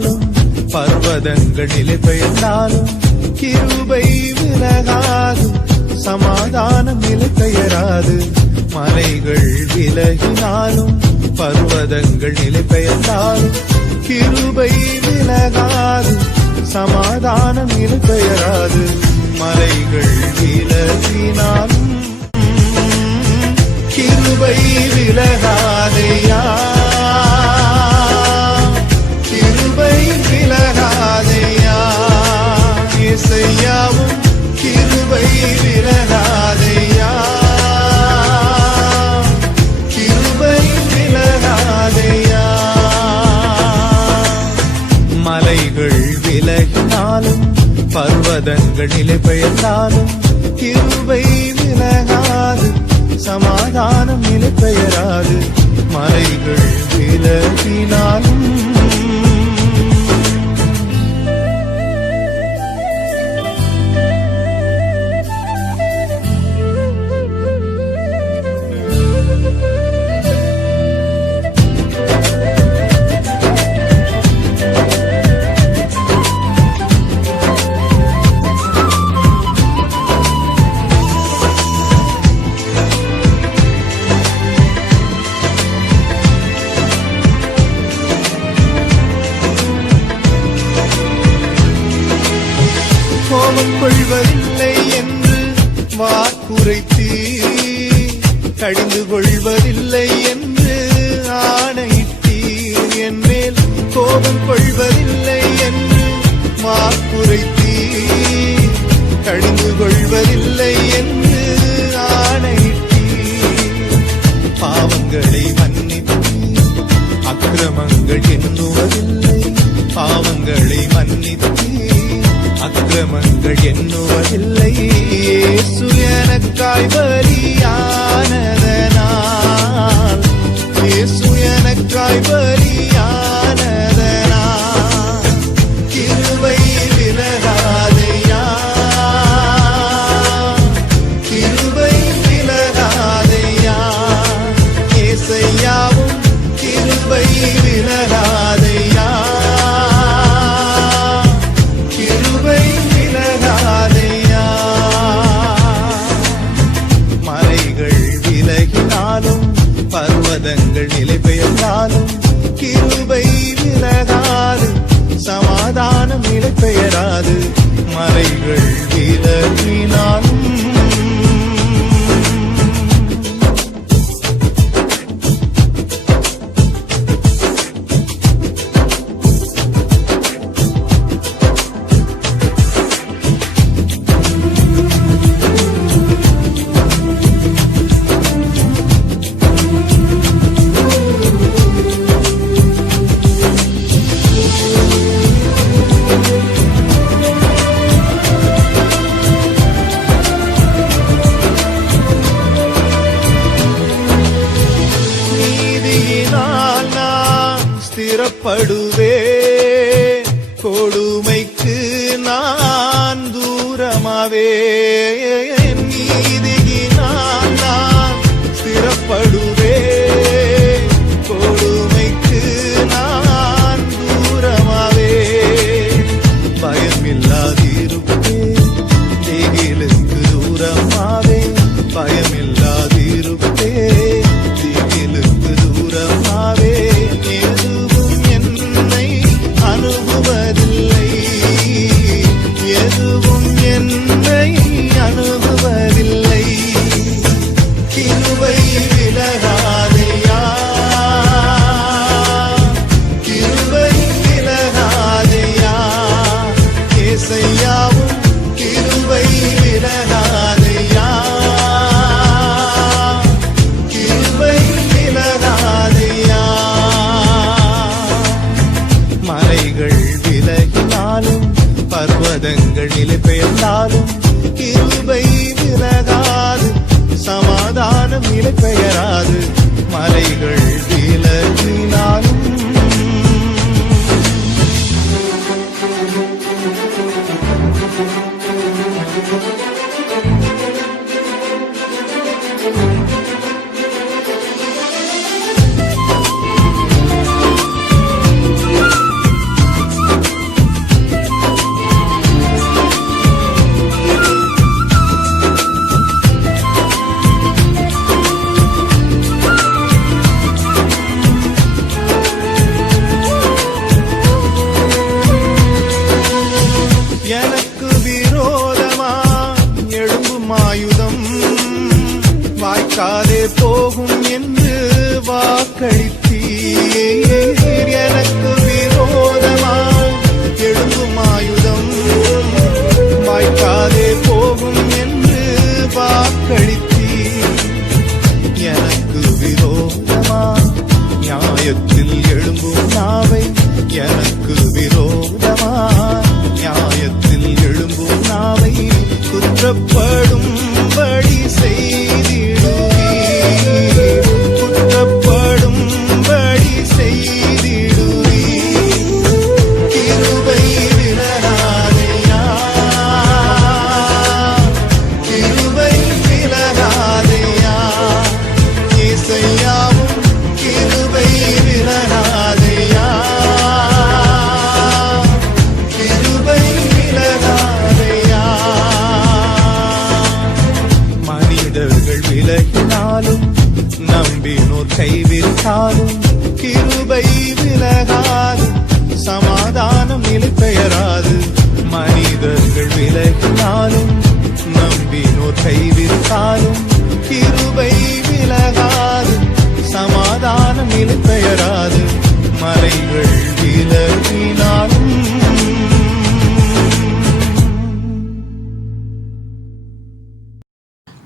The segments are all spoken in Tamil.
விலகினாலும் பர்வதங்கள் நிலை பெயர்ந்தாலும் கிருபை விலகாது, சமாதானம் நிலை பெயராது. மலைகள் விலகினாலும் பர்வதங்கள் நிலை பெயர்ந்தாலும் கிருபை விலகாது, சமாதானம் நிலை பெயராது. மலைகள் விலகினாலும் கிருபை விலகாதையா, கிருபை விலகாதையா. இசையாவும் கிருபை விலகாதையா, கிருபை விலகாதையா. மலைகள் விலகினாலும் பர்வதங்கள் நிலை பெயர்ந்தாலும் கிருபை விலகாது, சமாதானம் நிலை பெயராது. மலைகள் விலகினாலும் கோபம் கொள்வதில்லை என்று வாக்குரைத்தீர், கடிந்து கொள்வதில்லை என்று ஆணையிட்டீர். என் மேல் கோபம் கொள்வதில்லை என்று வாக்குரைத்தீர், கடிந்து கொள்வதில்லை என்று ஆணையிட்டீர். பாவங்களை மன்னித்தீர், அக்கிரமங்கள் எண்ணுவதில்லை. பாவங்களை மன்னித்தீர், அக்கிரமங்கள் எண்ணுவதில்லை. இயேசு எனக்காய் பலியானதனால், இயேசு எனக்காய் பலியானதனால் கிருபை விலகாதையா, கிருபை விலகாதையா. இசையாவும் கிருபை விலகாதையா, கிருபை விலகாதையா. மலைகள் விலகினாலும் பர்வதங்கள் நிலை பெயர்ந்தாலும் கிருபை விலகாது, சமாதானம் நிலை பெயராது. மலைகள் விலகினாலும் ஸ்திரப்படுவே, கொடுமைக்கு நான் தூரமாவே. நீதியினால் நான் ஸ்திரப்படுவே, கொடுமைக்கு நான் தூரமாவே. பயமில்லாதிருப்பே, திகிலுக்கு தூரமாவே. பயமில்லாதிருப்பே, திகிலுக்கு தூரமாவே. அனுபவதில்லை, எதுவும் என்னை அனுபவதில்லை. கிருபை விலகாதையா, கிருபை விலகாதையா. இசையாவும் கிருபை விலகாதையா, கிருபை விலகாதையா. மலைகள் விலகினாலும் பர்வதங்கள் நிலை பெயர்ந்தாலும் கிருபை விலகாது, சமாதானம் நிலை பெயராது. மலைகள் விலகினாலும் சமாதானம் நிலை பெயராது. மனிதர்கள் விலகினாலும் நம்பினோர் கைவிட்டாலும் கிருபை விலகாது. சமாதானம் நிலை பெயராது. மலைகள் விலகினாலும்.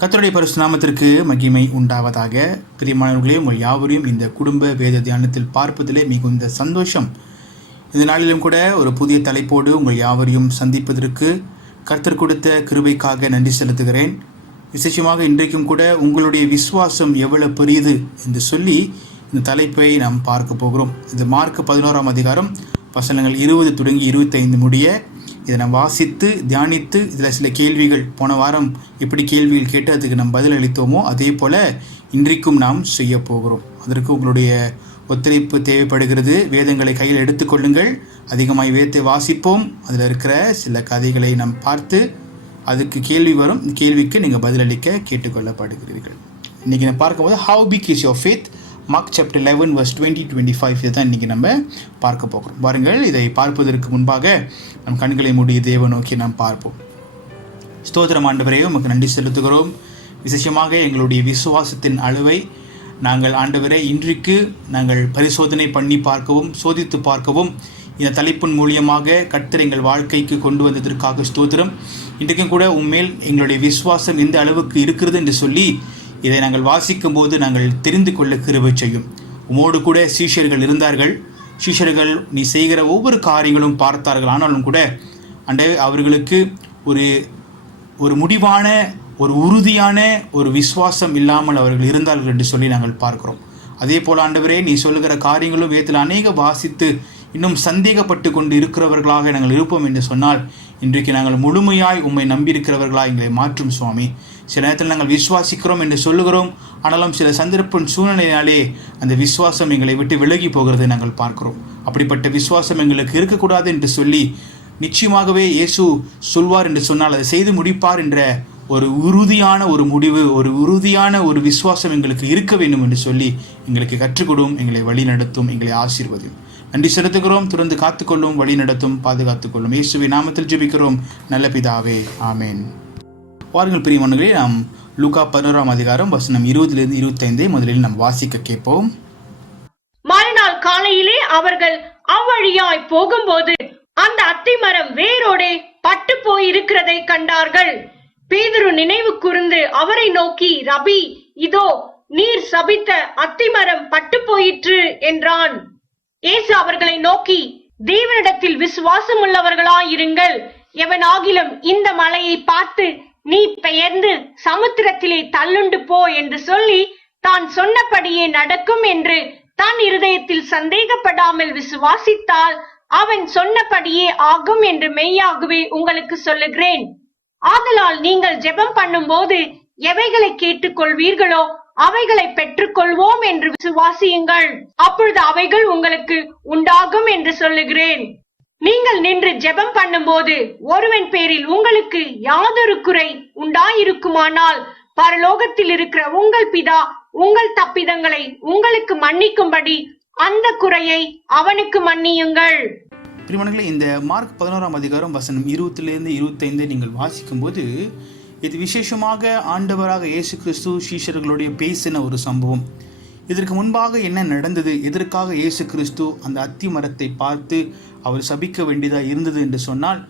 கர்த்தருடைய பரிசுத்த நாமத்திற்கு மகிமை உண்டாவதாக. பிரியமானவர்களே, உங்கள் யாவரையும் இந்த குடும்ப வேத தியானத்தில் பார்ப்பதிலே மிகுந்த சந்தோஷம். இந்த நாளிலும் கூட ஒரு புதிய தலைப்போடு உங்கள் யாவரையும் சந்திப்பதற்கு கர்த்தர் கொடுத்த கிருபைக்காக நன்றி செலுத்துகிறேன். விசேஷமாக இன்றைக்கும் கூட உங்களுடைய விசுவாசம் எவ்வளவு பெரியது என்று சொல்லி இந்த தலைப்பை நாம் பார்க்க போகிறோம். இது மார்க் 11ஆம் அதிகாரம் வசனங்கள் 20 தொடங்கி 25 முடிய இதை நாம் வாசித்து தியானித்து இதில் சில கேள்விகள், போன வாரம் எப்படி கேள்விகள் கேட்டு அதுக்கு நாம் பதில் அளித்தோமோ அதே போல் இன்றைக்கும் நாம் செய்ய போகிறோம். அதற்கு உங்களுடைய ஒத்துழைப்பு தேவைப்படுகிறது. வேதங்களை கையில் எடுத்துக்கொள்ளுங்கள். அதிகமாக வேதத்தை வாசிப்போம். அதில் இருக்கிற சில கதைகளை நாம் பார்த்து அதுக்கு கேள்வி வரும். இந்த கேள்விக்கு நீங்கள் பதிலளிக்க கேட்டுக்கொள்ளப்படுகிறீர்கள். இன்றைக்கி நான் பார்க்கும்போது how big is your faith, Mark chapter 11 verse 20-25 இதை தான் இன்றைக்கி நம்ம பார்க்க போகிறோம். பாருங்கள், இதை பார்ப்பதற்கு முன்பாக நம் கண்களை மூடி தேவ நோக்கி நாம் பார்ப்போம். ஸ்தோத்திரம் ஆண்டவரே, உமக்கு நன்றி செலுத்துகிறோம். விசேஷமாக எங்களுடைய விசுவாசத்தின் அளவை நாங்கள் ஆண்டவரே இன்றைக்கு நாங்கள் பரிசோதனை பண்ணி பார்க்கவும் சோதித்து பார்க்கவும் இந்த தலைப்பின் மூலியமாக கர்த்தர் எங்கள் வாழ்க்கைக்கு கொண்டு வந்ததற்காக ஸ்தோத்திரம். இன்றைக்கும் கூட உண்மையில் எங்களுடைய விசுவாசம் எந்த அளவுக்கு இருக்கிறது என்று சொல்லி இதை நாங்கள் வாசிக்கும் போது நாங்கள் தெரிந்து கொள்ள கிருபை செய்யும். உமோடு கூட சீஷர்கள் இருந்தார்கள். சீஷர்கள் நீ செய்கிற ஒவ்வொரு காரியங்களும் பார்த்தார்கள். ஆனாலும் கூட அவர்களுக்கு ஒரு முடிவான ஒரு உறுதியான ஒரு விசுவாசம் இல்லாமல் அவர்கள் இருந்தார்கள் என்று சொல்லி நாங்கள் பார்க்கிறோம். அதே போல் ஆண்டவரே, நீ சொல்லுகிற காரியங்களும் வேதத்தில் அநேக வாசித்து இன்னும் சந்தேகப்பட்டு கொண்டு இருக்கிறவர்களாக நாங்கள் இருப்போம் என்று சொன்னால் இன்றைக்கு நாங்கள் முழுமையாய் உம்மை நம்பியிருக்கிறவர்களாக எங்களை மாற்றும் சுவாமி. சில நேரத்தில் நாங்கள் விசுவாசிக்கிறோம் என்று சொல்லுகிறோம், ஆனாலும் சில சந்தர்ப்ப சூழ்நிலையாலே அந்த விசுவாசம் எங்களை விட்டு விலகி போகிறதை நாங்கள் பார்க்கிறோம். அப்படிப்பட்ட விசுவாசம் எங்களுக்கு இருக்கக்கூடாது என்று சொல்லி நிச்சயமாகவே இயேசு சொல்வார் என்று சொன்னால் அதை செய்து முடிப்பார் என்ற ஒரு உறுதியான ஒரு முடிவு, ஒரு உறுதியான ஒரு விசுவாசம் எங்களுக்கு இருக்க வேண்டும் என்று சொல்லி எங்களுக்கு கற்றுக்கொடும், எங்களை வழி நடத்தும், எங்களை ஆசீர்வதியும். நன்றி செலுத்துகிறோம். தொடர்ந்து காத்துக்கொள்ளும், வழி நடத்தும், பாதுகாத்துக்கொள்ளும். இயேசுவின் நாமத்தில் ஜெபிக்கிறோம் நல்ல பிதாவே, ஆமேன். வாருங்கள் பிரியமானவர்களே, நாம் லூக்கா 11ஆம் அதிகாரம் வசனம் 20-25 முதலில் நாம் வாசிக்க கேட்போம். மறுநாள் காலையிலே அவர்கள் அவ்வழியாய் போகும்போது அந்த அத்திமரம் வேரோடே பட்டு போயிருக்கிறதை கண்டார்கள். பேதுரு நினைவு கூர்ந்து அவரை நோக்கி, ரபி, இதோ நீர் சபித்த அத்திமரம் பட்டு போயிற்று என்றான். இயேசு அவர்களை நோக்கி, தேவனிடத்தில் விசுவாசம் உள்ளவர்களாயிருங்கள். எவனாகிலும் இந்த மலையை பார்த்து நீ பெயர்ந்து சமுத்திரத்திலே தள்ளுண்டு போ என்று சொல்லி தான் சொன்னபடியே நடக்கும் என்று தன் இருதயத்தில் சந்தேகப்படாமல் விசுவாசித்தால் அவன் சொன்னபடியே ஆகும் என்று மெய்யாகவே உங்களுக்கு சொல்லுகிறேன். ஆதலால் நீங்கள் ஜெபம் பண்ணும் போது எவைகளை கேட்டுக் கொள்வீர்களோ அவைகளை பெற்றுக் கொள்வோம் என்று விசுவாசியுங்கள். அப்பொழுது அவைகள் உங்களுக்கு உண்டாகும் என்று சொல்லுகிறேன். நீங்கள் நின்று ஜெபம் பண்ணும் போது ஒருவன் பேரில் உங்களுக்கு யாதொரு குறை உண்டாயிருக்குமானால் பரலோகத்தில் இருக்கிற உங்கள் பிதா உங்கள் தப்பிதங்களை உங்களுக்கு மன்னிக்கும்படி அந்த குறையை அவனுக்கு மன்னியுங்கள். பிரியமானவர்களே, இந்த மார்க் 11ஆம் அதிகாரம் வசனம் 20-25 நீங்கள் வாசிக்கும் போது இது விசேஷமாக ஆண்டவராக இயேசு கிறிஸ்து சீஷர்களுடைய பேசின ஒரு சம்பவம். இதற்கு முன்பாக என்ன நடந்தது, எதற்காக இயேசு கிறிஸ்து அந்த அத்தி மரத்தை பார்த்து அவர் சபிக்க வேண்டியதாக இருந்தது என்று சொன்னால்,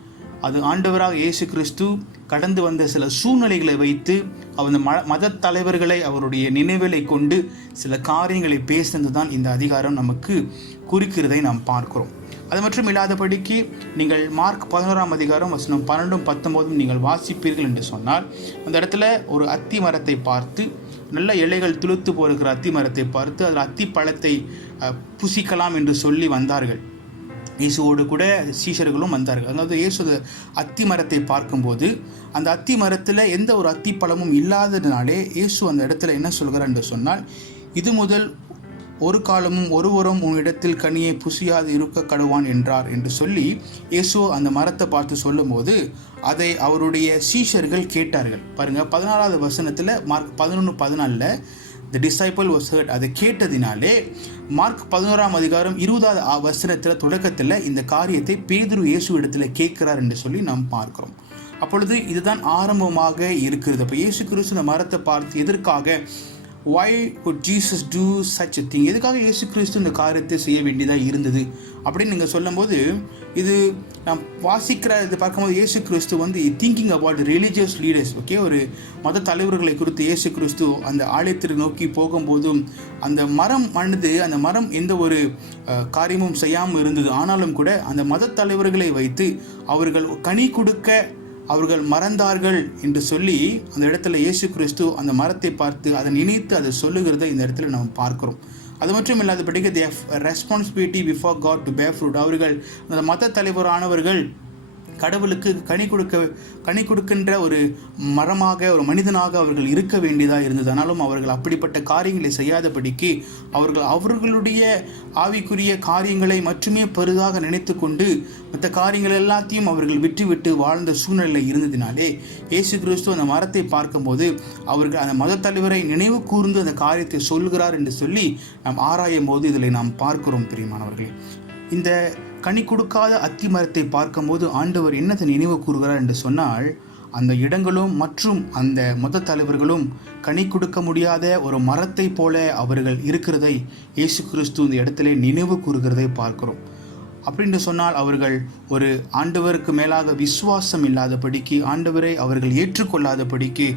அது ஆண்டவராக இயேசு கிறிஸ்து கடந்து வந்த சில சூழ்நிலைகளை வைத்து அந்த மத தலைவர்களை அவருடைய நினைவுகளை கொண்டு சில காரியங்களை பேசினது தான் இந்த அதிகாரம் நமக்கு குறிக்கிறதை நாம் பார்க்கிறோம். அது மட்டும் இல்லாதபடிக்கு நீங்கள் மார்க் 11ஆம் அதிகாரம் வசனம் 12-19 நீங்கள் வாசிப்பீர்கள் என்று சொன்னால், அந்த இடத்துல ஒரு அத்தி மரத்தை பார்த்து, நல்ல இலைகள் துளுத்து போகிற அத்தி மரத்தை பார்த்து அதில் அத்தி பழத்தை புசிக்கலாம் என்று சொல்லி வந்தார்கள். இயேசுவோடு கூட சீஷர்களும் வந்தார்கள். அதாவது இயேசு அத்தி மரத்தை பார்க்கும்போது அந்த அத்தி மரத்தில் எந்த ஒரு அத்தி பழமும் இல்லாததுனாலே இயேசு அந்த இடத்துல என்ன சொல்கிறார் என்று சொன்னால், இது முதல் ஒரு காலமும் ஒருவரும் உன்னிடத்தில் கனியை புசியாது இருக்க கடவான் என்றார் என்று சொல்லி இயேசு அந்த மரத்தை பார்த்து சொல்லும்போது அதை அவருடைய சீஷர்கள் கேட்டார்கள். பாருங்க, 14வது வசனத்தில் mark 11:14 the disciple was heard. அதை கேட்டதினாலே மார்க் 11ஆம் அதிகாரம் 20வது வசனத்தில் தொடக்கத்தில் இந்த காரியத்தை பேதுரு இயேசு இடத்துல கேட்கிறார் என்று சொல்லி நாம் பார்க்கிறோம். அப்பொழுது இதுதான் ஆரம்பமாக இருக்கிறது. அப்போ இயேசு கிறிஸ்து இந்த மரத்தை பார்த்து எதற்காக, why would Jesus do such a thing, எதுக்காக இயேசு கிறிஸ்து இந்த காரியத்தை செய்ய வேண்டியதாக இருந்தது அப்படின்னு நீங்கள் சொல்லும்போது, இது நாம் வாசிக்கிற இது பார்க்கும்போது இயேசு கிறிஸ்து வந்து thinking about religious leaders. Okay, ஒரு மத தலைவர்களை குறித்து இயேசு கிறிஸ்து அந்த ஆலயத்திற்கு நோக்கி போகும்போதும் அந்த மரம் ஆனது, அந்த மரம் எந்த ஒரு காரியமும் செய்யாமல் இருந்தது. ஆனாலும் கூட அந்த மத தலைவர்களை வைத்து அவர்கள் கனி கொடுக்க அவர்கள் மறந்தார்கள் என்று சொல்லி அந்த இடத்துல இயேசு கிறிஸ்து அந்த மரத்தை பார்த்து அதை நினைத்து அதை சொல்லுகிறதை இந்த இடத்துல நாம் பார்க்கிறோம். அது மட்டும் இல்லாதபடிக்கு they have a responsibility before God to bear fruit. அவர்கள் அந்த மத தலைவரானவர்கள் கடவுளுக்கு கனி கொடுக்கின்ற ஒரு மரமாக, ஒரு மனிதனாக அவர்கள் இருக்க வேண்டியதாக இருந்தது. ஆனாலும் அவர்கள் அப்படிப்பட்ட காரியங்களை செய்யாதபடிக்கு அவர்களுடைய ஆவிக்குரிய காரியங்களை மட்டுமே பெரிதாக நினைத்து கொண்டு மற்ற காரியங்கள் எல்லாத்தையும் அவர்கள் விட்டுவிட்டு வாழ்ந்த சூழ்நிலை இருந்ததினாலே இயேசு கிறிஸ்து அந்த மரத்தை பார்க்கும்போது அவர்கள் அந்த மத தலைவரை நினைவு கூர்ந்து அந்த காரியத்தை சொல்கிறார் என்று சொல்லி நாம் ஆராயும் போது இதில் நாம் பார்க்கிறோம். பிரியமானவர்களே, இந்த கனி கொடுக்காத அத்தி மரத்தை பார்க்கும்போது ஆண்டவர் என்னத்தை நினைவு கூறுகிறார் என்று சொன்னால், அந்த இடங்களும் மற்றும் அந்த மத தலைவர்களும் கனி கொடுக்க முடியாத ஒரு மரத்தை போல அவர்கள் இருக்கிறதை இயேசு கிறிஸ்து இந்த இடத்துல நினைவு கூறுகிறதை பார்க்கிறோம். அப்படின்னு சொன்னால் அவர்கள் ஒரு ஆண்டவருக்கு மேலாக விசுவாசம் இல்லாதபடிக்கு, ஆண்டவரை அவர்கள் ஏற்றுக்கொள்ளாதபடிக்கு,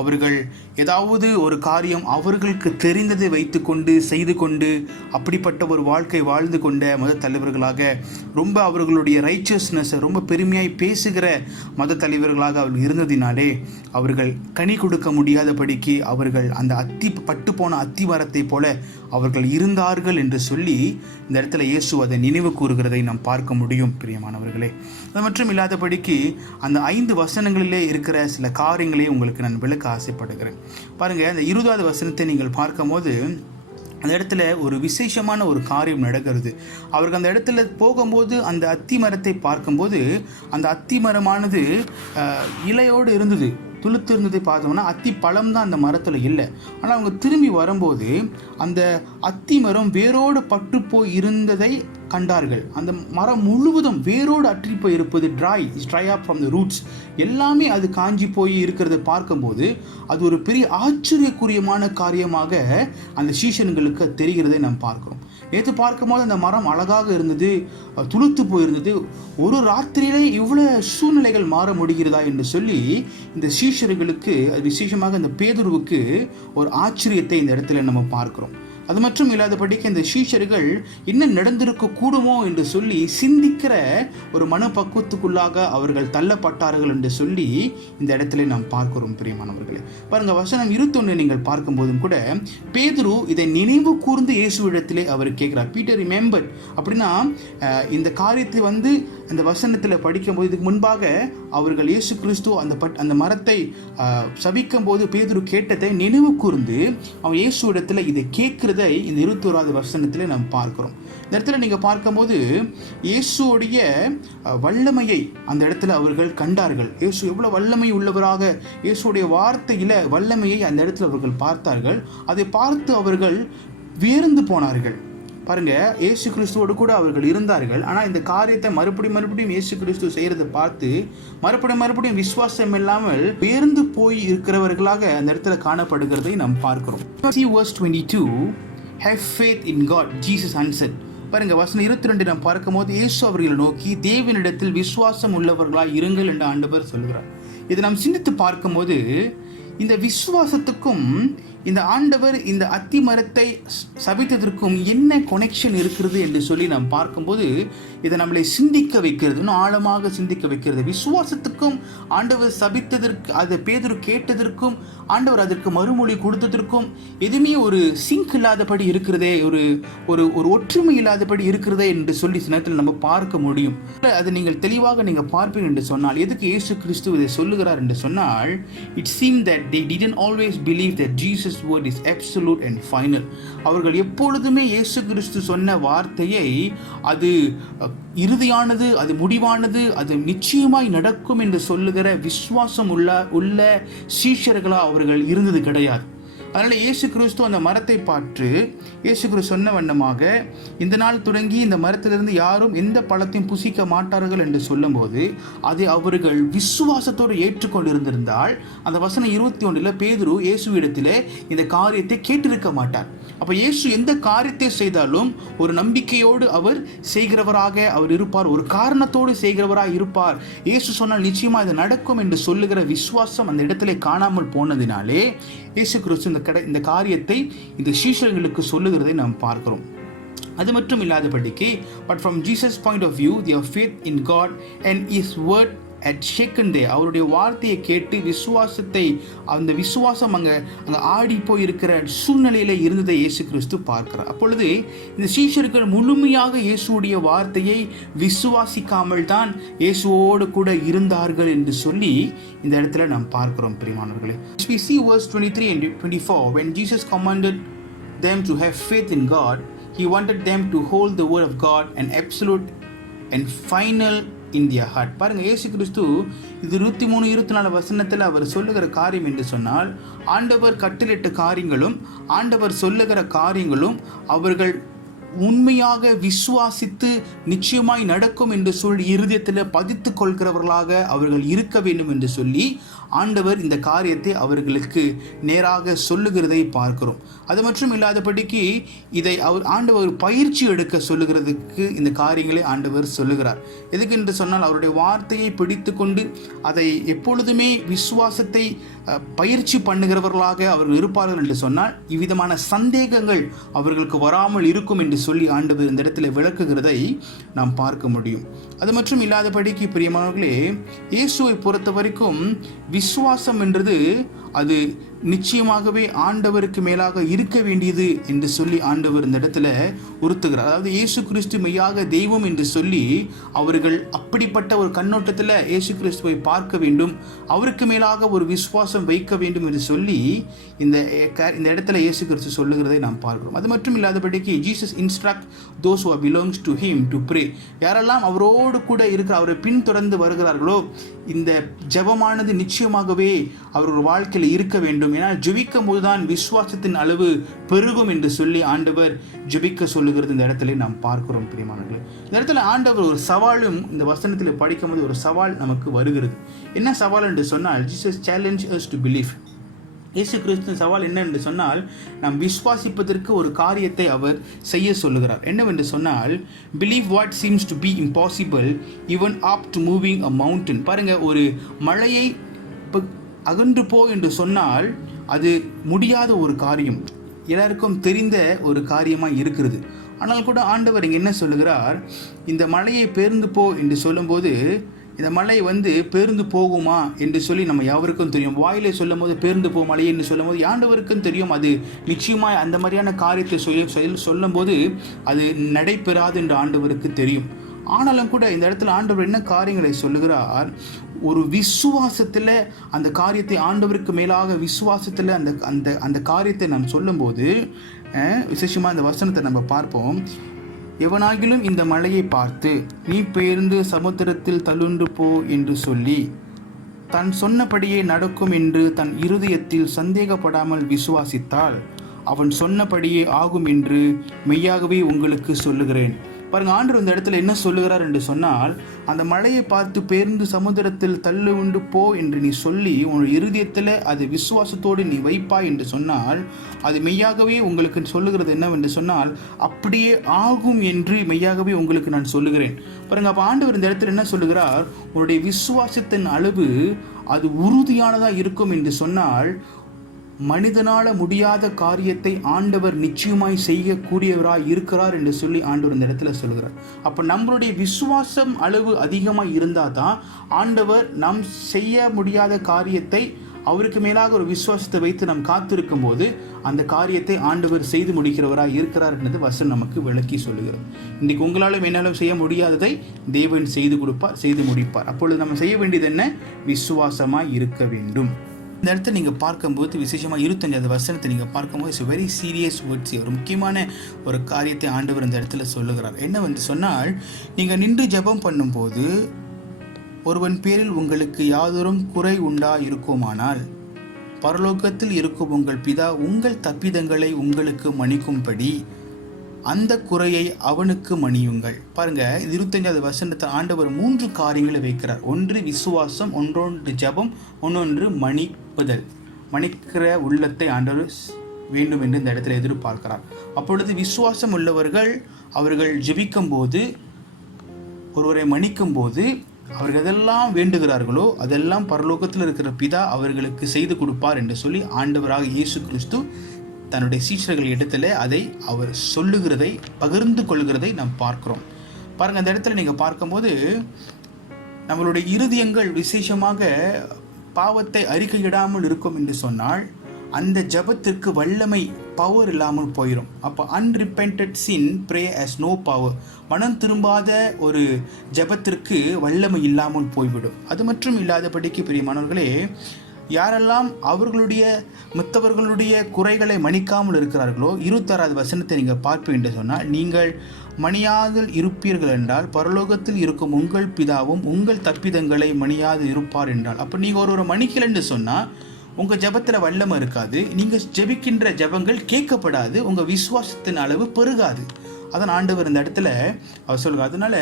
அவர்கள் ஏதாவது ஒரு காரியம் அவர்களுக்கு தெரிந்ததை வைத்து கொண்டு செய்து கொண்டு அப்படிப்பட்ட ஒரு வாழ்க்கை வாழ்ந்து கொண்ட மத தலைவர்களாக, ரொம்ப அவர்களுடைய ரைச்சஸ்னஸை ரொம்ப பெருமையாய் பேசுகிற மத தலைவர்களாக அவர்கள் இருந்ததினாலே அவர்கள் கனி கொடுக்க முடியாதபடிக்கு அவர்கள் அந்த பட்டு போன அத்தி மரத்தை போல அவர்கள் இருந்தார்கள் என்று சொல்லி இந்த இடத்துல இயேசு அதை நினைவு கூறுகிறதை நாம் பார்க்க முடியும். பிரியமானவர்களே, அது மட்டும் இல்லாதபடிக்கு அந்த 5 வசனங்களிலே இருக்கிற சில காரியங்களை உங்களுக்கு நான் விளக்க ஆசைப்படுகிறேன். பாருங்கள், அந்த 20வது வசனத்தை நீங்கள் பார்க்கும்போது அந்த இடத்துல ஒரு விசேஷமான ஒரு காரியம் நடக்கிறது. அவர்கள் அந்த இடத்துல போகும்போது அந்த அத்தி மரத்தை பார்க்கும்போது அந்த அத்தி மரமானது இலையோடு இருந்தது, துளுத்து இருந்ததை பார்த்தோம்னா அத்தி பழம் தான் அந்த மரத்தில் இல்லை. ஆனால் அவங்க திரும்பி வரும்போது அந்த அத்தி மரம் வேரோடு பட்டு போய் இருந்ததை கண்டார்கள். அந்த மரம் முழுவதும் வேரோடு அற்றி போய் இருப்பது, try up from the roots, எல்லாமே அது காஞ்சி போய் இருக்கிறத பார்க்கும்போது அது ஒரு பெரிய ஆச்சரியக்குரியமான காரியமாக அந்த சீஷன்களுக்கு தெரிகிறதை நாம் பார்க்கிறோம். நேற்று பார்க்கும்போது அந்த மரம் அழகாக இருந்தது, துளுத்து போயிருந்தது. ஒரு ராத்திரியிலே இவ்வளோ சூழ்நிலைகள் மாற முடிகிறதா என்று சொல்லி இந்த சீஷர்களுக்கு, விசேஷமாக இந்த பேதுருவுக்கு ஒரு ஆச்சரியத்தை இந்த இடத்துல நம்ம பார்க்கிறோம். அது மட்டும் இல்லாதபடிக்கு இந்த சீஷர்கள் என்ன நடந்திருக்க கூடுமோ என்று சொல்லி சிந்திக்கிற ஒரு மனப்பக்குவத்துக்குள்ளாக அவர்கள் தள்ளப்பட்டார்கள் என்று சொல்லி இந்த இடத்துல நாம் பார்க்கிறோம். பிரியமானவர்களே, பாருங்க, வசனம் 21 நீங்கள் பார்க்கும்போதும் கூட பேதுரு இதை நினைவு கூர்ந்து இயேசுவிடத்திலே அவர் கேட்கிறார். பீட்டர் ரிமெம்பர்ட் அப்படின்னா இந்த காரியத்தை வந்து அந்த வசனத்தில் படிக்கும்போது இதுக்கு முன்பாக அவர்கள் இயேசு கிறிஸ்து அந்த மரத்தை சபிக்கும் போது பேதுரு கேட்டதை நினைவு கூர்ந்து அவன் இயேசுவிடத்தில் இதை கேட்கிறதை இந்த 21வது வசனத்தில் நாம் பார்க்கிறோம். இந்த இடத்துல நீங்கள் பார்க்கும்போது இயேசுடைய வல்லமையை அந்த இடத்துல அவர்கள் கண்டார்கள். இயேசு எவ்வளோ வல்லமை உள்ளவராக, இயேசுடைய வார்த்தையில் வல்லமையை அந்த இடத்துல அவர்கள் பார்த்தார்கள். அதை பார்த்து அவர்கள் வியந்து போனார்கள். பாருங்க, இயேசு கிறிஸ்துவோடு கூட அவர்கள் இருந்தார்கள். ஆனால் இந்த காரியத்தை மறுபடியும் இயேசு கிறிஸ்து செய்கிறத பார்த்து மறுபடியும் விசுவாசம் இல்லாமல் உயர்ந்து போய் இருக்கிறவர்களாக அந்த இடத்துல காணப்படுகிறதை நாம் பார்க்கிறோம். Verse 22, have faith in God, Jesus answered. பாருங்க, வசனம் 22 நாம் பார்க்கும்போது இயேசு அவர்களை நோக்கி தேவனிடத்தில் விசுவாசம் உள்ளவர்களாய் இருங்கள் என்று ஆண்டவர் சொல்கிறார். இதை நாம் சிந்தித்து பார்க்கும்போது இந்த விசுவாசத்துக்கும் இந்த ஆண்டவர் இந்த அத்தி மரத்தை சபித்ததற்கும் என்ன கனெக்ஷன் இருக்கிறது என்று சொல்லி நாம் பார்க்கும்போது இதை நம்மளை சிந்திக்க வைக்கிறது, இன்னும் ஆழமாக சிந்திக்க வைக்கிறது. விசுவாசத்துக்கும் ஆண்டவர் சபித்ததற்கு, அதை பேதுரு கேட்டதற்கும் ஆண்டவர் அதற்கு மறுமொழி கொடுத்ததற்கும் எதுவுமே ஒரு சிங்க் இல்லாதபடி இருக்கிறதே, ஒரு ஒற்றுமை இல்லாதபடி இருக்கிறதே என்று சொல்லி சில நேரத்தில் நம்ம பார்க்க முடியும். அதை நீங்கள் தெளிவாக நீங்கள் பார்ப்பீங்க என்று சொன்னால், எதுக்கு இயேசு கிறிஸ்து இதை சொல்லுகிறார் என்று சொன்னால், it seemed that they didn't always believe that Jesus word is absolute and final. அவர்கள் எப்பொழுதுமே இயேசு கிறிஸ்து சொன்ன வார்த்தையை அது இறுதியானது, அது முடிவானது, அது நிச்சயமாய் நடக்கும் என்று சொல்லுகிற விசுவாசம் உள்ள சீஷர்களா அவர்கள் இருந்தது கிடையாது. அதனால் இயேசு கிறிஸ்து அந்த மரத்தை பார்த்து இயேசு கிறிஸ்து சொன்ன வண்ணமாக, இந்த நாள் தொடங்கி இந்த மரத்திலிருந்து யாரும் எந்த பழத்தையும் புசிக்க மாட்டார்கள் என்று சொல்லும்போது அதை அவர்கள் விசுவாசத்தோடு ஏற்றுக்கொண்டிருந்திருந்தால் அந்த வசனம் 21 பேதுரு இயேசுவிடத்திலே இந்த காரியத்தை கேட்டிருக்க மாட்டார். அப்போ இயேசு எந்த காரியத்தை செய்தாலும் ஒரு நம்பிக்கையோடு அவர் செய்கிறவராக அவர் இருப்பார், ஒரு காரணத்தோடு செய்கிறவராக இருப்பார். இயேசு சொன்னால் நிச்சயமா இது நடக்கும் என்று சொல்லுகிற விசுவாசம் அந்த இடத்துல காணாமல் போனதினாலே இயேசு கிறிஸ்து இந்த காரியத்தை இந்த சீஷர்களுக்கு சொல்லுகிறதை நாம் பார்க்கிறோம். அது மட்டும் இல்லாதபடிக்கு, but from Jesus point of view their faith in God and his word had shaken them. அவருடைய வார்த்தையை கேட்டு அந்த விசுவாசம் அங்கே ஆடி போயிருக்கிற சூழ்நிலையில் இருந்ததை இயேசு கிறிஸ்து பார்க்கிறார். அப்பொழுது இந்த சீஷர்கள் முழுமையாக இயேசுடைய வார்த்தையை விசுவாசிக்காமல் தான் இயேசுவோடு கூட இருந்தார்கள் என்று சொல்லி இந்த இடத்துல நாம் பார்க்கிறோம் பிரியமானவர்களே. We see verse 23 and 24, when Jesus commanded them to have faith in God, he wanted them to hold the word of God an absolute and final in their heart. பாருங்க, இயேசு கிறிஸ்து இது 23 24 வசனத்தில் அவர் சொல்லுகிற காரியம் என்று சொன்னால், ஆண்டவர் கட்டளையிட்ட காரியங்களும் ஆண்டவர் சொல்லுகிற காரியங்களும் அவர்கள் உண்மையாக விசுவாசித்து நிச்சயமாய் நடக்கும் என்று சொல்லி இருதயத்தில் பதித்து கொள்கிறவர்களாக அவர்கள் இருக்க வேண்டும் என்று சொல்லி ஆண்டவர் இந்த காரியத்தை அவர்களுக்கு நேராக சொல்லுகிறதை பார்க்கிறோம். அது மட்டும் இல்லாதபடிக்கு இதை ஆண்டவர் பயிற்சி எடுக்க சொல்லுகிறதுக்கு இந்த காரியங்களை ஆண்டவர் சொல்லுகிறார். எதுக்கு என்று சொன்னால், அவருடைய வார்த்தையை பிடித்து கொண்டு அதை எப்பொழுதுமே விசுவாசத்தை பயிற்சி பண்ணுகிறவர்களாக அவர்கள் இருப்பார்கள் என்று சொன்னால் இவ்விதமான சந்தேகங்கள் அவர்களுக்கு வராமல் இருக்கும் என்று சொல்லி ஆண்டவர் இந்த இடத்துல விளக்குகிறதை நாம் பார்க்க முடியும். அது மட்டும் இல்லாதபடிக்கு பிரியமானவர்களே, இயேசுவை பொறுத்த வரைக்கும் விசுவாசம் என்றது அது நிச்சயமாகவே ஆண்டவருக்கு மேலாக இருக்க வேண்டியது என்று சொல்லி ஆண்டவர் இந்த இடத்துல உறுத்துகிறார். அதாவது இயேசு கிறிஸ்து மெய்யாக தெய்வம் என்று சொல்லி அவர்கள் அப்படிப்பட்ட ஒரு கண்ணோட்டத்தில் இயேசு கிறிஸ்துவை பார்க்க வேண்டும், அவருக்கு மேலாக ஒரு விசுவாசம் வைக்க வேண்டும் என்று சொல்லி இந்த இடத்துல இயேசு கிறிஸ்து சொல்லுகிறதை நாம் பார்க்கிறோம். அது மட்டும் இல்லாதபடிக்கு Jesus instruct those who belongs to him to pray. யாரெல்லாம் அவரோடு கூட இருக்கிற அவரை பின்தொடர்ந்து வருகிறார்களோ இந்த ஜெபமானது நிச்சயமாகவே அவர்கள் வாழ்க்கையில் இருக்க வேண்டும். ஏன்னா ஜெபிக்கும் போதுதான் விசுவாசத்தின் அளவு பெருகும் என்று சொல்லி ஆண்டவர் ஜெபிக்க சொல்லுகிறது இந்த இடத்துல நாம் பார்க்கிறோம் பிரியமானவர்களே. இந்த இடத்துல ஆண்டவர் ஒரு சவாலும் இந்த வசனத்தில் படிக்கும் போது ஒரு சவால் நமக்கு வருகிறது. என்ன சவால் என்று சொன்னால், Jesus challenge us to believe. இயேசு கிறிஸ்துவின் சவால் என்ன என்று சொன்னால், நாம் விசுவாசிப்பதற்கு ஒரு காரியத்தை அவர் செய்ய சொல்லுகிறார். என்னவென்று சொன்னால், believe what seems to be impossible even up to moving a mountain. பாருங்க, ஒரு மலையை அகன்று போ என்று சொன்னால் அது முடியாத ஒரு காரியம், எல்லாருக்கும் தெரிந்த ஒரு காரியமாக இருக்கிறது. ஆனால் கூட ஆண்டவர் இங்கே என்ன சொல்லுகிறார், இந்த மலையை பேர்ந்து போ என்று சொல்லும்போது இந்த மலை பேர்ந்து போகுமா என்று சொல்லி நம்ம யாவருக்கும் தெரியும். வாயிலை சொல்லும் போது பேர்ந்து போ மலை என்று சொல்லும் போது யாண்டவருக்கும் தெரியும் அது நிச்சயமாக அந்த மாதிரியான காரியத்தை சொல்லும் போது அது நடைபெறாது என்று ஆண்டவருக்கு தெரியும். ஆனாலும் கூட இந்த இடத்துல ஆண்டவர் என்ன காரியங்களை சொல்லுகிறார், ஒரு விசுவாசத்தில் அந்த காரியத்தை ஆண்டவருக்கு மேலாக விசுவாசத்தில் அந்த காரியத்தை நாம் சொல்லும்போது விசேஷமாக இந்த வசனத்தை நம்ம பார்ப்போம். எவனாகிலும் இந்த மலையை பார்த்து நீ பெயர்ந்து சமுத்திரத்தில் தள்ளுண்டு போ என்று சொல்லி தன் சொன்னபடியே நடக்கும் என்று தன் இருதயத்தில் சந்தேகப்படாமல் விசுவாசித்தால் அவன் சொன்னபடியே ஆகும் என்று மெய்யாகவே உங்களுக்கு சொல்லுகிறேன். பாருங்க, ஆண்டவர் இந்த இடத்துல என்ன சொல்லுகிறார் என்று சொன்னால், அந்த மலையை பார்த்து பேர்ந்து சமுத்திரத்தில் தள்ளு உண்டு போ என்று நீ சொல்லி உன் இருதயத்தில் அது விசுவாசத்தோடு நீ வைப்பாய் என்று சொன்னால் அது மெய்யாகவே உங்களுக்கு சொல்லுகிறது என்னவென்று சொன்னால் அப்படியே ஆகும் என்று மெய்யாகவே உங்களுக்கு நான் சொல்லுகிறேன். பாருங்க, அப்போ ஆண்டவர் இந்த இடத்துல என்ன சொல்லுகிறார், உன்னுடைய விசுவாசத்தின் அளவு அது உறுதியானதாக இருக்கும் என்று சொன்னால் மனிதனால முடியாத காரியத்தை ஆண்டவர் நிச்சயமாய் செய்யக்கூடியவராய் இருக்கிறார் என்று சொல்லி ஆண்டவர் இந்த இடத்துல சொல்கிறார். அப்போ நம்மளுடைய விசுவாசம் அளவு அதிகமாக இருந்தால் தான் ஆண்டவர் நாம் செய்ய முடியாத காரியத்தை அவருக்கு மேலாக ஒரு விசுவாசத்தை வைத்து நாம் காத்திருக்கும் போது அந்த காரியத்தை ஆண்டவர் செய்து முடிக்கிறவராக இருக்கிறார் என்பது வசனம் நமக்கு விளக்கி சொல்லுகிறது. இன்றைக்கு உங்களாலும் என்னாலும் செய்ய முடியாததை தேவன் செய்து கொடுப்பார், செய்து முடிப்பார். அப்பொழுது நம்ம செய்ய வேண்டியது என்ன, விசுவாசமாய் இருக்க வேண்டும். இந்த இடத்த நீங்கள் பார்க்கும்போது விசேஷமாக 25 வசனத்தை நீங்கள் பார்க்கும்போது இட்ஸ் வெரி சீரியஸ் வேர்ட்ஸ். ஒரு முக்கியமான ஒரு காரியத்தை ஆண்டவர் இந்த இடத்துல சொல்லுகிறார். என்னவென்று சொன்னால், நீங்கள் நின்று ஜெபம் பண்ணும்போது ஒருவன் பேரில் உங்களுக்கு யாதொரும் குறை உண்டா இருக்குமானால், பரலோகத்தில் இருக்கும் உங்கள் பிதா உங்கள் தப்பிதங்களை உங்களுக்கு மன்னிக்கும்படி அந்த குறையை அவனுக்கு மன்னியுங்கள். பாருங்க, 25வது வசனத்தை ஆண்டவர் 3 காரியங்களை வைக்கிறார். ஒன்று விசுவாசம், ஒன்றொன்று ஜெபம், ஒன்னொன்று மன்னிப்புதல். மன்னிக்கிற உள்ளத்தை ஆண்டவர் வேண்டும் என்று இந்த இடத்துல எதிர்பார்க்கிறார். அப்பொழுது விசுவாசம் உள்ளவர்கள் அவர்கள் ஜெபிக்கும் போது, ஒருவரை மன்னிக்கும் போது, அவர்கள் எதெல்லாம் வேண்டுகிறார்களோ அதெல்லாம் பரலோகத்தில் இருக்கிற பிதா அவர்களுக்கு செய்து கொடுப்பார் என்று சொல்லி ஆண்டவராக இயேசு கிறிஸ்து தன்னுடைய சீஷர்கள் இடத்துல அதை அவர் சொல்லுகிறதை, பகிர்ந்து கொள்கிறதை நாம் பார்க்கிறோம். பாருங்க, அந்த இடத்துல நீங்க பார்க்கும்போது நம்மளுடைய இருதயங்கள் விசேஷமாக பாவத்தை அறிக்கையிடாமல் இருக்கும் என்று சொன்னால் அந்த ஜபத்திற்கு வல்லமை, பவர் இல்லாமல் போயிடும். அப்போ அன்ரிப்பென்டட் சின் ப்ரே ஆஸ் நோ பவர். மனம் திரும்பாத ஒரு ஜபத்திற்கு வல்லமை இல்லாமல் போய்விடும். அது மட்டும் இல்லாதபடிக்கு பிரியமானவர்களே, யாரெல்லாம் அவர்களுடைய மற்றவர்களுடைய குறைகளை மன்னிக்காமல் இருக்கிறார்களோ, 26வது வசனத்தை நீங்கள் பார்ப்பீங்க என்று சொன்னால், நீங்கள் மன்னியாமல் இருப்பீர்கள் என்றால் பரலோகத்தில் இருக்கும் உங்கள் பிதாவும் உங்கள் தப்பிதங்களை மன்னியாது இருப்பார் என்றால். அப்போ நீங்கள் ஒருவரை மன்னிக்கலை என்று சொன்னால் உங்கள் ஜபத்தில் வல்லமை இருக்காது, நீங்கள் ஜெபிக்கின்ற ஜபங்கள் கேட்கப்படாது, உங்கள் விசுவாசத்தின் அளவு பெருகாது. அதான் ஆண்டவர் இந்த இடத்துல அவர் சொல்லுங்கள். அதனால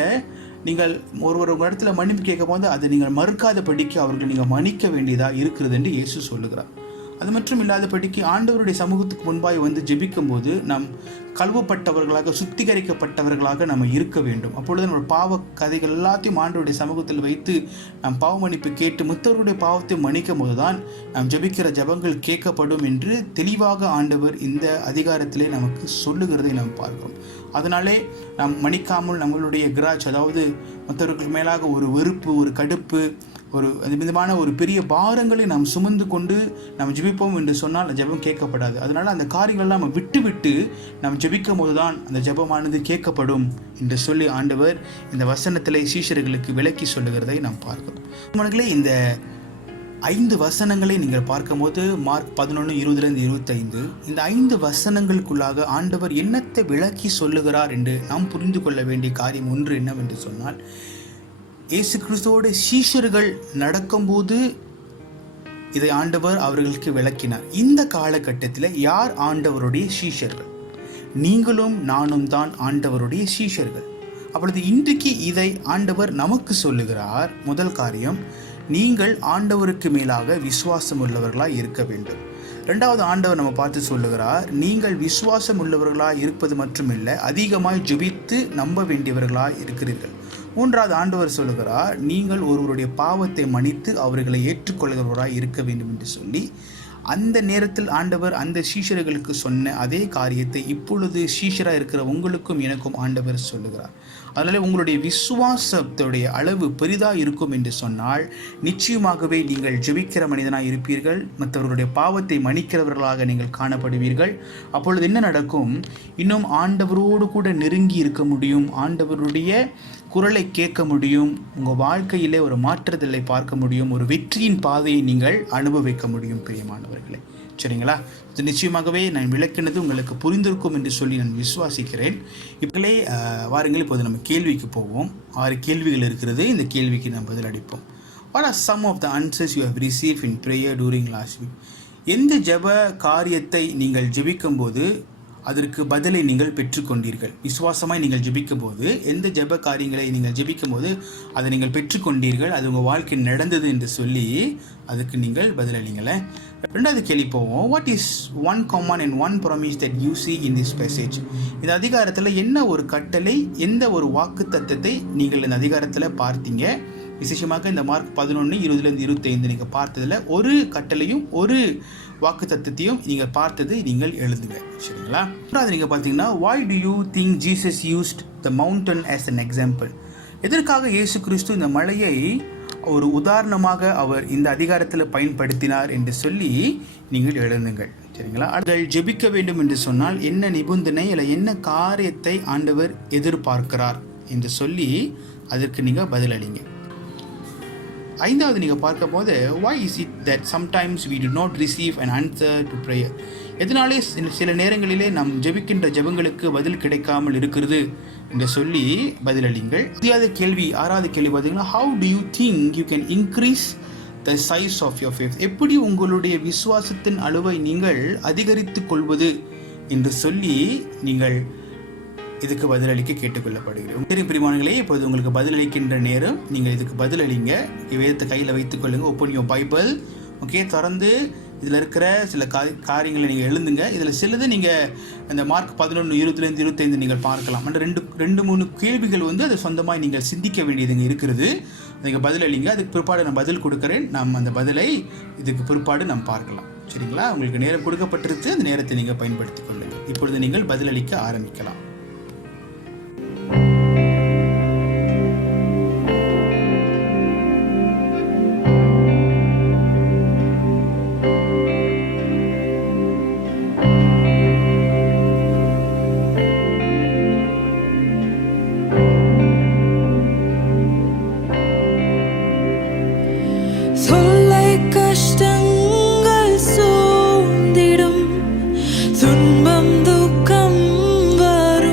நீங்கள் ஒரு இடத்துல மன்னிப்பு கேட்கும் போது அதை நீங்கள் மறுக்காதபடிக்கு அவர்கள் நீங்கள் மன்னிக்க வேண்டியதாக இருக்கிறது என்று இயேசு சொல்லுகிறார். அது மட்டும் இல்லாதபடிக்கு ஆண்டவருடைய சமூகத்துக்கு முன்பாய் வந்து ஜெபிக்கும் போது நாம் கழுவப்பட்டவர்களாக, சுத்திகரிக்கப்பட்டவர்களாக நம்ம இருக்க வேண்டும். அப்பொழுது நம்ம பாவ கதைகள் எல்லாத்தையும் ஆண்டவருடைய சமூகத்தில் வைத்து நாம் பாவ மன்னிப்பு கேட்டு மற்றவருடைய பாவத்தை மன்னிக்கும் போது தான் நாம் ஜெபிக்கிற ஜபங்கள் கேட்கப்படும் என்று தெளிவாக ஆண்டவர் இந்த அதிகாரத்திலே நமக்கு சொல்லுகிறதை நாம் பார்க்கிறோம். அதனாலே நாம் மன்னிக்காமல் நம்மளுடைய கிராஜ், அதாவது மற்றவர்களுக்கு மேலாக ஒரு வெறுப்பு, ஒரு கடுப்பு, ஒரு விதமான ஒரு பெரிய பாரங்களை நாம் சுமந்து கொண்டு நாம் ஜெபிப்போம் என்று சொன்னால் அந்த ஜெபம் கேட்கப்படாது. அதனால் அந்த காரியங்கள்லாம் நம்ம விட்டு நாம் ஜெபிக்கும் போது தான் அந்த ஜெபமானது கேட்கப்படும் என்று சொல்லி ஆண்டவர் இந்த வசனத்திலே சீஷர்களுக்கு விளக்கி சொல்லுகிறதை நாம் பார்க்கிறோம். மனங்களே, இந்த 5 வசனங்களை நீங்கள் பார்க்கும்போது மார்க் 11:20-25 இந்த 5 வசனங்களுக்குள்ளாக ஆண்டவர் என்னத்தை விளக்கி சொல்லுகிறார் என்று நாம் புரிந்து கொள்ள வேண்டிய காரியம் ஒன்று என்னவென்று சொன்னால், இயேசு கிறிஸ்துவோட சீஷர்கள் நடக்கும்போது இதை ஆண்டவர் அவர்களுக்கு விளக்கினார். இந்த காலகட்டத்தில் யார் ஆண்டவருடைய சீஷர்கள்? நீங்களும் நானும் தான் ஆண்டவருடைய சீஷர்கள். அப்பொழுது இன்றைக்கு இதை ஆண்டவர் நமக்கு சொல்லுகிறார். முதல் காரியம், நீங்கள் ஆண்டவருக்கு மேலாக விசுவாசம் உள்ளவர்களாக இருக்க வேண்டும். ரெண்டாவது, ஆண்டவர் நம்ம பார்த்து சொல்லுகிறார், நீங்கள் விசுவாசம் உள்ளவர்களாக இருப்பது மட்டுமில்லை, அதிகமாய் ஜெபித்து நம்ப வேண்டியவர்களாக இருக்கிறீர்கள். மூன்றாவது, ஆண்டவர் சொல்லுகிறார், நீங்கள் ஒருவருடைய பாவத்தை மன்னித்து அவர்களை ஏற்றுக்கொள்கிறவராக இருக்க வேண்டும் என்று சொல்லி அந்த நேரத்தில் ஆண்டவர் அந்த சீஷர்களுக்கு சொன்ன அதே காரியத்தை இப்பொழுது சீஷராக இருக்கிற உங்களுக்கும் எனக்கும் ஆண்டவர் சொல்லுகிறார். அதனால் உங்களுடைய விசுவாசத்துடைய அளவு பெரிதாக இருக்கும் என்று சொன்னால் நிச்சயமாகவே நீங்கள் ஜெபிக்கிற மனிதனாக இருப்பீர்கள், மற்றவர்களுடைய பாவத்தை மன்னிக்கிறவர்களாக நீங்கள் காணப்படுவீர்கள். அப்பொழுது என்ன நடக்கும்? இன்னும் ஆண்டவரோடு கூட நெருங்கி இருக்க முடியும், ஆண்டவருடைய குரலை கேட்க முடியும், உங்கள் வாழ்க்கையிலே ஒரு மாற்றத்தை பார்க்க முடியும், ஒரு வெற்றியின் பாதையை நீங்கள் அனுபவிக்க முடியும் பிரியமானவர்களே. சரிங்களா? இது நிச்சயமாகவே நான் விளக்கினது உங்களுக்கு புரிந்திருக்கும் என்று சொல்லி நான் விசுவாசிக்கிறேன். இப்போலே வாருங்கள், இப்போது நம்ம கேள்விக்கு போவோம். 6 கேள்விகள் இருக்கிறது. இந்த கேள்விக்கு நாம் பதில் அளிப்போம். What are some of the answers you have received in prayer during last week? எந்த ஜெப காரியத்தை நீங்கள் ஜெபிக்கும் போது அதற்கு பதிலை நீங்கள் பெற்றுக்கொண்டீர்கள்? விசுவாசமாய் நீங்கள் ஜெபிக்கும் போது எந்த ஜெப காரியங்களை நீங்கள் ஜெபிக்கும் போது அதை நீங்கள் பெற்றுக்கொண்டீர்கள், அது உங்கள் வாழ்க்கையில் நடந்தது என்று சொல்லி அதுக்கு நீங்கள் பதிலளிங்களே. ரெண்டாவது கேள்வி போவோம். What is one common and one promise that you see in this passage? இந்த அதிகாரத்தில் என்ன ஒரு கட்டளை, எந்த ஒரு வாக்கு தத்தத்தை நீங்கள் இந்த அதிகாரத்தில் பார்த்தீங்க? விசேஷமாக இந்த மார்க் 11:20-25 நீங்கள் பார்த்ததில் ஒரு கட்டளையும் ஒரு வாக்கு தத்தத்தையும் நீங்கள் பார்த்தது நீங்கள் எழுதுங்க. சரிங்களா? அது நீங்கள் பார்த்தீங்கன்னா, why do you think Jesus used the mountain as an example? எதற்காக இயேசு கிறிஸ்து இந்த மலையை ஒரு உதாரணமாக அவர் இந்த அதிகாரத்தில் பயன்படுத்தினார் என்று சொல்லி நீங்கள் எழுதுங்கள். சரிங்களா? அதில் ஜெபிக்க வேண்டும் என்று சொன்னால் என்ன நிபந்தனை இல்லை என்ன காரியத்தை ஆண்டவர் எதிர்பார்க்கிறார் என்று சொல்லி அதற்கு நீங்கள் பதிலளிங்க. 5வது நீங்கள் பார்க்கும் போது, why is it that sometimes we do not receive an answer to prayer? எதனாலே சில நேரங்களிலே நாம் ஜெபிக்கின்ற ஜெபங்களுக்கு பதில் கிடைக்காமல் இருக்கிறது என்று சொல்லி பதிலளிங்கள். 6வது கேள்வி பார்த்தீங்கன்னா, how do you think you can increase the size of your faith, எப்படி உங்களுடைய விசுவாசத்தின் அளவை நீங்கள் அதிகரித்துக் கொள்வது என்று சொல்லி நீங்கள் இதுக்கு பதிலளிக்க கேட்டுக்கொள்ளப்படுகிறோம். சரி பிரியமானங்களே, இப்போது உங்களுக்கு பதிலளிக்கின்ற நேரம். நீங்கள் இதுக்கு பதிலளிங்க. வேதத்தை கையில் வைத்துக்கொள்ளுங்க. Open your Bible. ஓகே, திறந்து இதில் இருக்கிற சில காரியங்களை நீங்கள் எழுதுங்க. இதில் சிலது நீங்கள் அந்த மார்க் 11, 20-25 நீங்கள் பார்க்கலாம். அந்த 2-3 கேள்விகள் அதை சொந்தமாக நீங்கள் சிந்திக்க வேண்டியதுங்க இருக்கிறது. நீங்கள் பதிலளிங்க. அதுக்கு பிற்பாடு நான் பதில் கொடுக்குறேன். நாம் அந்த பதிலை இதுக்கு பிற்பாடு நாம் பார்க்கலாம். சரிங்களா? உங்களுக்கு நேரம் கொடுக்கப்பட்டிருக்கு. அந்த நேரத்தை நீங்கள் பயன்படுத்திக் கொள்ளுங்கள். இப்பொழுது நீங்கள் பதிலளிக்க ஆரம்பிக்கலாம். கஷ்டங்கள் சூழ்ந்திடும், துன்பம் துக்கம் வரும்,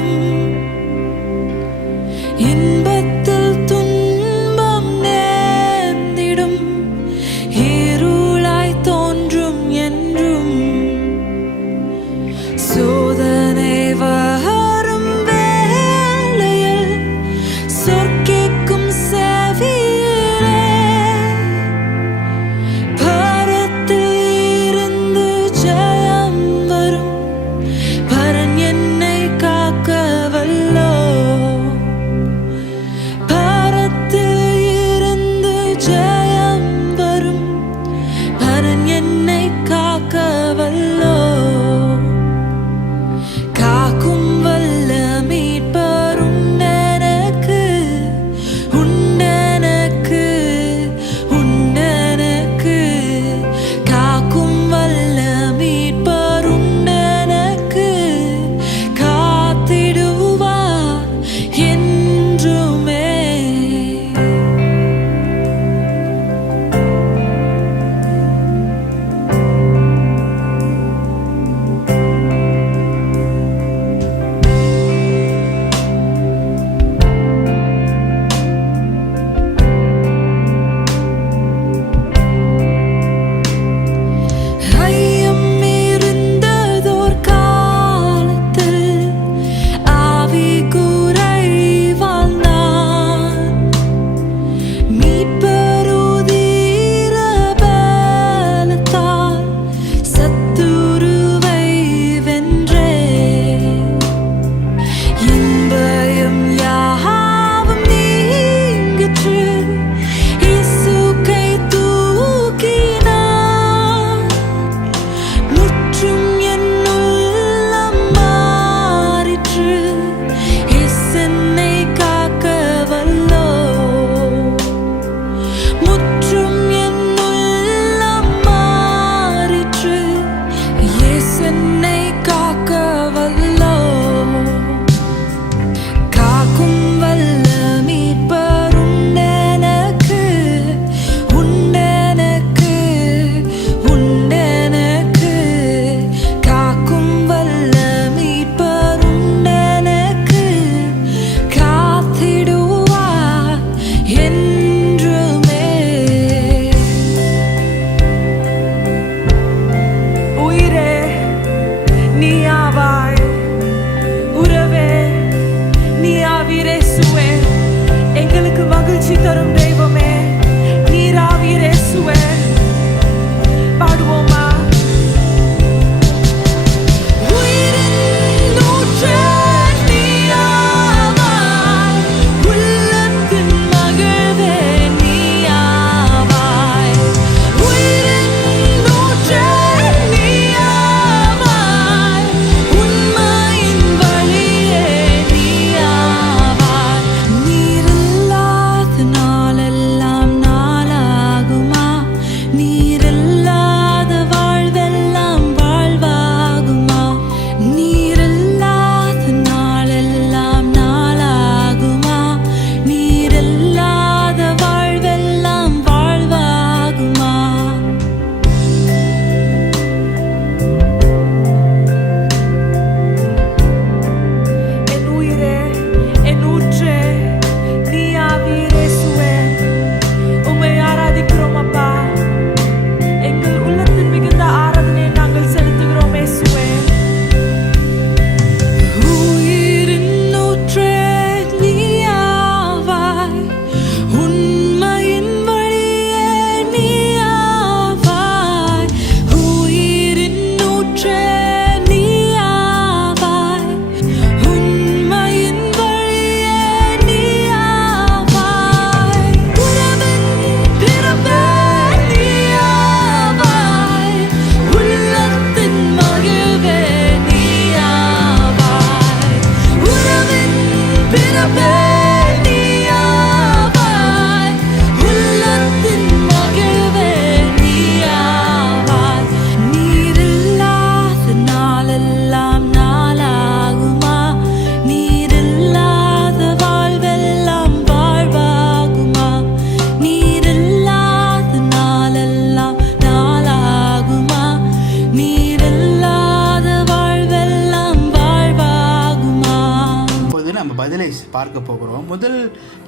பார்க்க போகிறோம். முதல்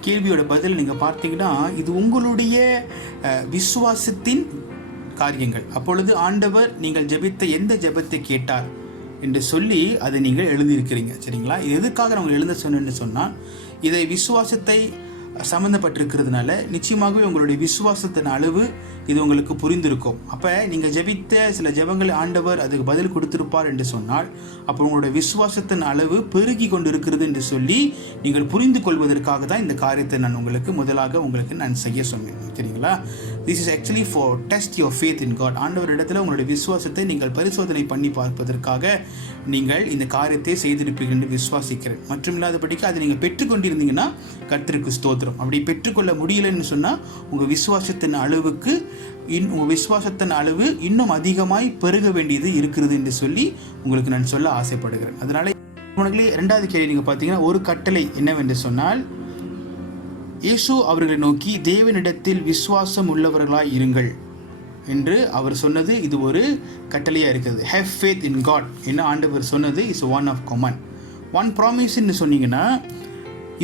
கேள்வியோட பதில் நீங்கள் பார்த்தீங்கன்னா, இது உங்களுடைய விசுவாசத்தின் காரியங்கள். அப்பொழுது ஆண்டவர் நீங்கள் ஜெபித்த எந்த ஜெபத்தை கேட்டார் என்று சொல்லி அதை நீங்கள் எழுதியிருக்கிறீங்க. சரிங்களா? இது எதுக்காக நான் எழுத சொன்னேன்னு சொன்னால், இதை விசுவாசத்தை சம்மந்தப்பட்டிருக்கிறதுனால நிச்சயமாகவே உங்களுடைய விசுவாசத்தின் அளவு இது உங்களுக்கு புரிந்திருக்கும். அப்போ நீங்கள் ஜெபித்த சில ஜெபங்களை ஆண்டவர் அதுக்கு பதில் கொடுத்திருப்பார் என்று சொன்னால், அப்போ உங்களுடைய விசுவாசத்தின் அளவு பெருகி கொண்டு இருக்கிறது என்று சொல்லி நீங்கள் புரிந்து கொள்வதற்காக தான் இந்த காரியத்தை நான் உங்களுக்கு நான் செய்ய சொன்னேன். சரிங்களா? This is actually for test your faith in God. ஆண்டவர் இடத்துல உங்களுடைய விசுவாசத்தை நீங்கள் பரிசோதனை பண்ணி பார்ப்பதற்காக நீங்கள் இந்த காரியத்தை செய்திருப்பீர்கள் என்று விசுவாசிக்கிறேன். மற்றும் இல்லாதபடிக்கு அதை நீங்கள் பெற்றுக்கொண்டிருந்தீங்கன்னா கர்த்தருக்கு ஸ்தோத்திரம். அப்படி பெற்றுக்கொள்ள முடியலன்னு சொன்னால் உங்கள் விசுவாசத்தின் அளவு இன்னும் அதிகமாய் பெருக வேண்டியது இருக்கிறது என்று சொல்லி உங்களுக்கு நான் சொல்ல ஆசைப்படுகிறேன். அதனால இரண்டாவது கேள்வி நீங்கள் பார்த்தீங்கன்னா, ஒரு கட்டளை என்னவென்று சொன்னால், இயேசு அவர்களை நோக்கி தேவனிடத்தில் விசுவாசம் உள்ளவர்களாய் இருங்கள் என்று அவர் சொன்னது. இது ஒரு கட்டளையாக இருக்கிறது. ஹேவ் ஃபேத் இன் காட் என்ன ஆண்டவர் சொன்னது is one of common. One ப்ராமிஸ்ன்னு சொன்னீங்கன்னா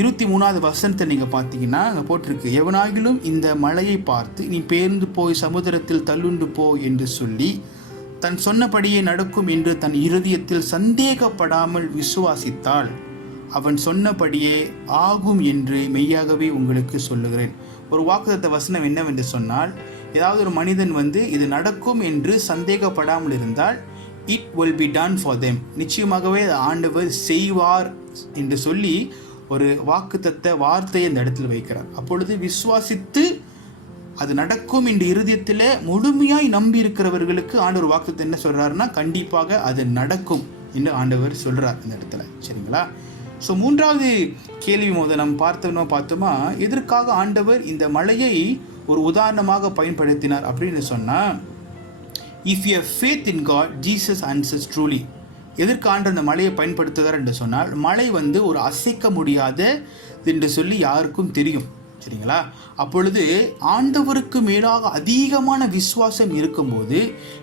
23வது வசனத்தை நீங்கள் பார்த்தீங்கன்னா அங்கே போட்டிருக்கு, எவனாகிலும் இந்த மலையை பார்த்து நீ பேர்ந்து போய் சமுத்திரத்தில் தள்ளுண்டு போ என்று சொல்லி தன் சொன்னபடியே நடக்கும் என்று தன் இருதயத்தில் சந்தேகப்படாமல் விசுவாசித்தால் அவன் சொன்னபடியே ஆகும் என்று மெய்யாகவே உங்களுக்கு சொல்லுகிறேன். ஒரு வாக்குத்தத்த வசனம் என்னவென்று சொன்னால், ஏதாவது ஒரு மனிதன் இது நடக்கும் என்று சந்தேகப்படாமல் இருந்தால் it will be done for them, நிச்சயமாகவே ஆண்டவர் செய்வார் என்று சொல்லி ஒரு வாக்குத்தத்த வார்த்தையை இந்த இடத்துல வைக்கிறார். அப்பொழுது விசுவாசித்து அது நடக்கும் என்று இருதயத்தில் முழுமையாய் நம்பி இருக்கிறவர்களுக்கு ஆண்டவர் வாக்குத்தத்தை என்ன சொல்றாருன்னா, கண்டிப்பாக அது நடக்கும் என்று ஆண்டவர் சொல்றார் இந்த இடத்துல. சரிங்களா? ஸோ மூன்றாவது கேள்வி நம்ம பார்த்தோமா, எதற்காக ஆண்டவர் இந்த மலையை ஒரு உதாரணமாக பயன்படுத்தினார் அப்படின்னு சொன்னால், if you have faith in God Jesus answers truly. எதற்கு ஆண்டு அந்த மலையை பயன்படுத்துகிறார் என்று சொன்னால், மலை ஒரு அசைக்க முடியாத என்று சொல்லி யாருக்கும் தெரியும். சரிங்களா? அப்பொழுது ஆண்டவருக்கு மேலாக அதிகமான விசுவாசம் இருக்கும்போது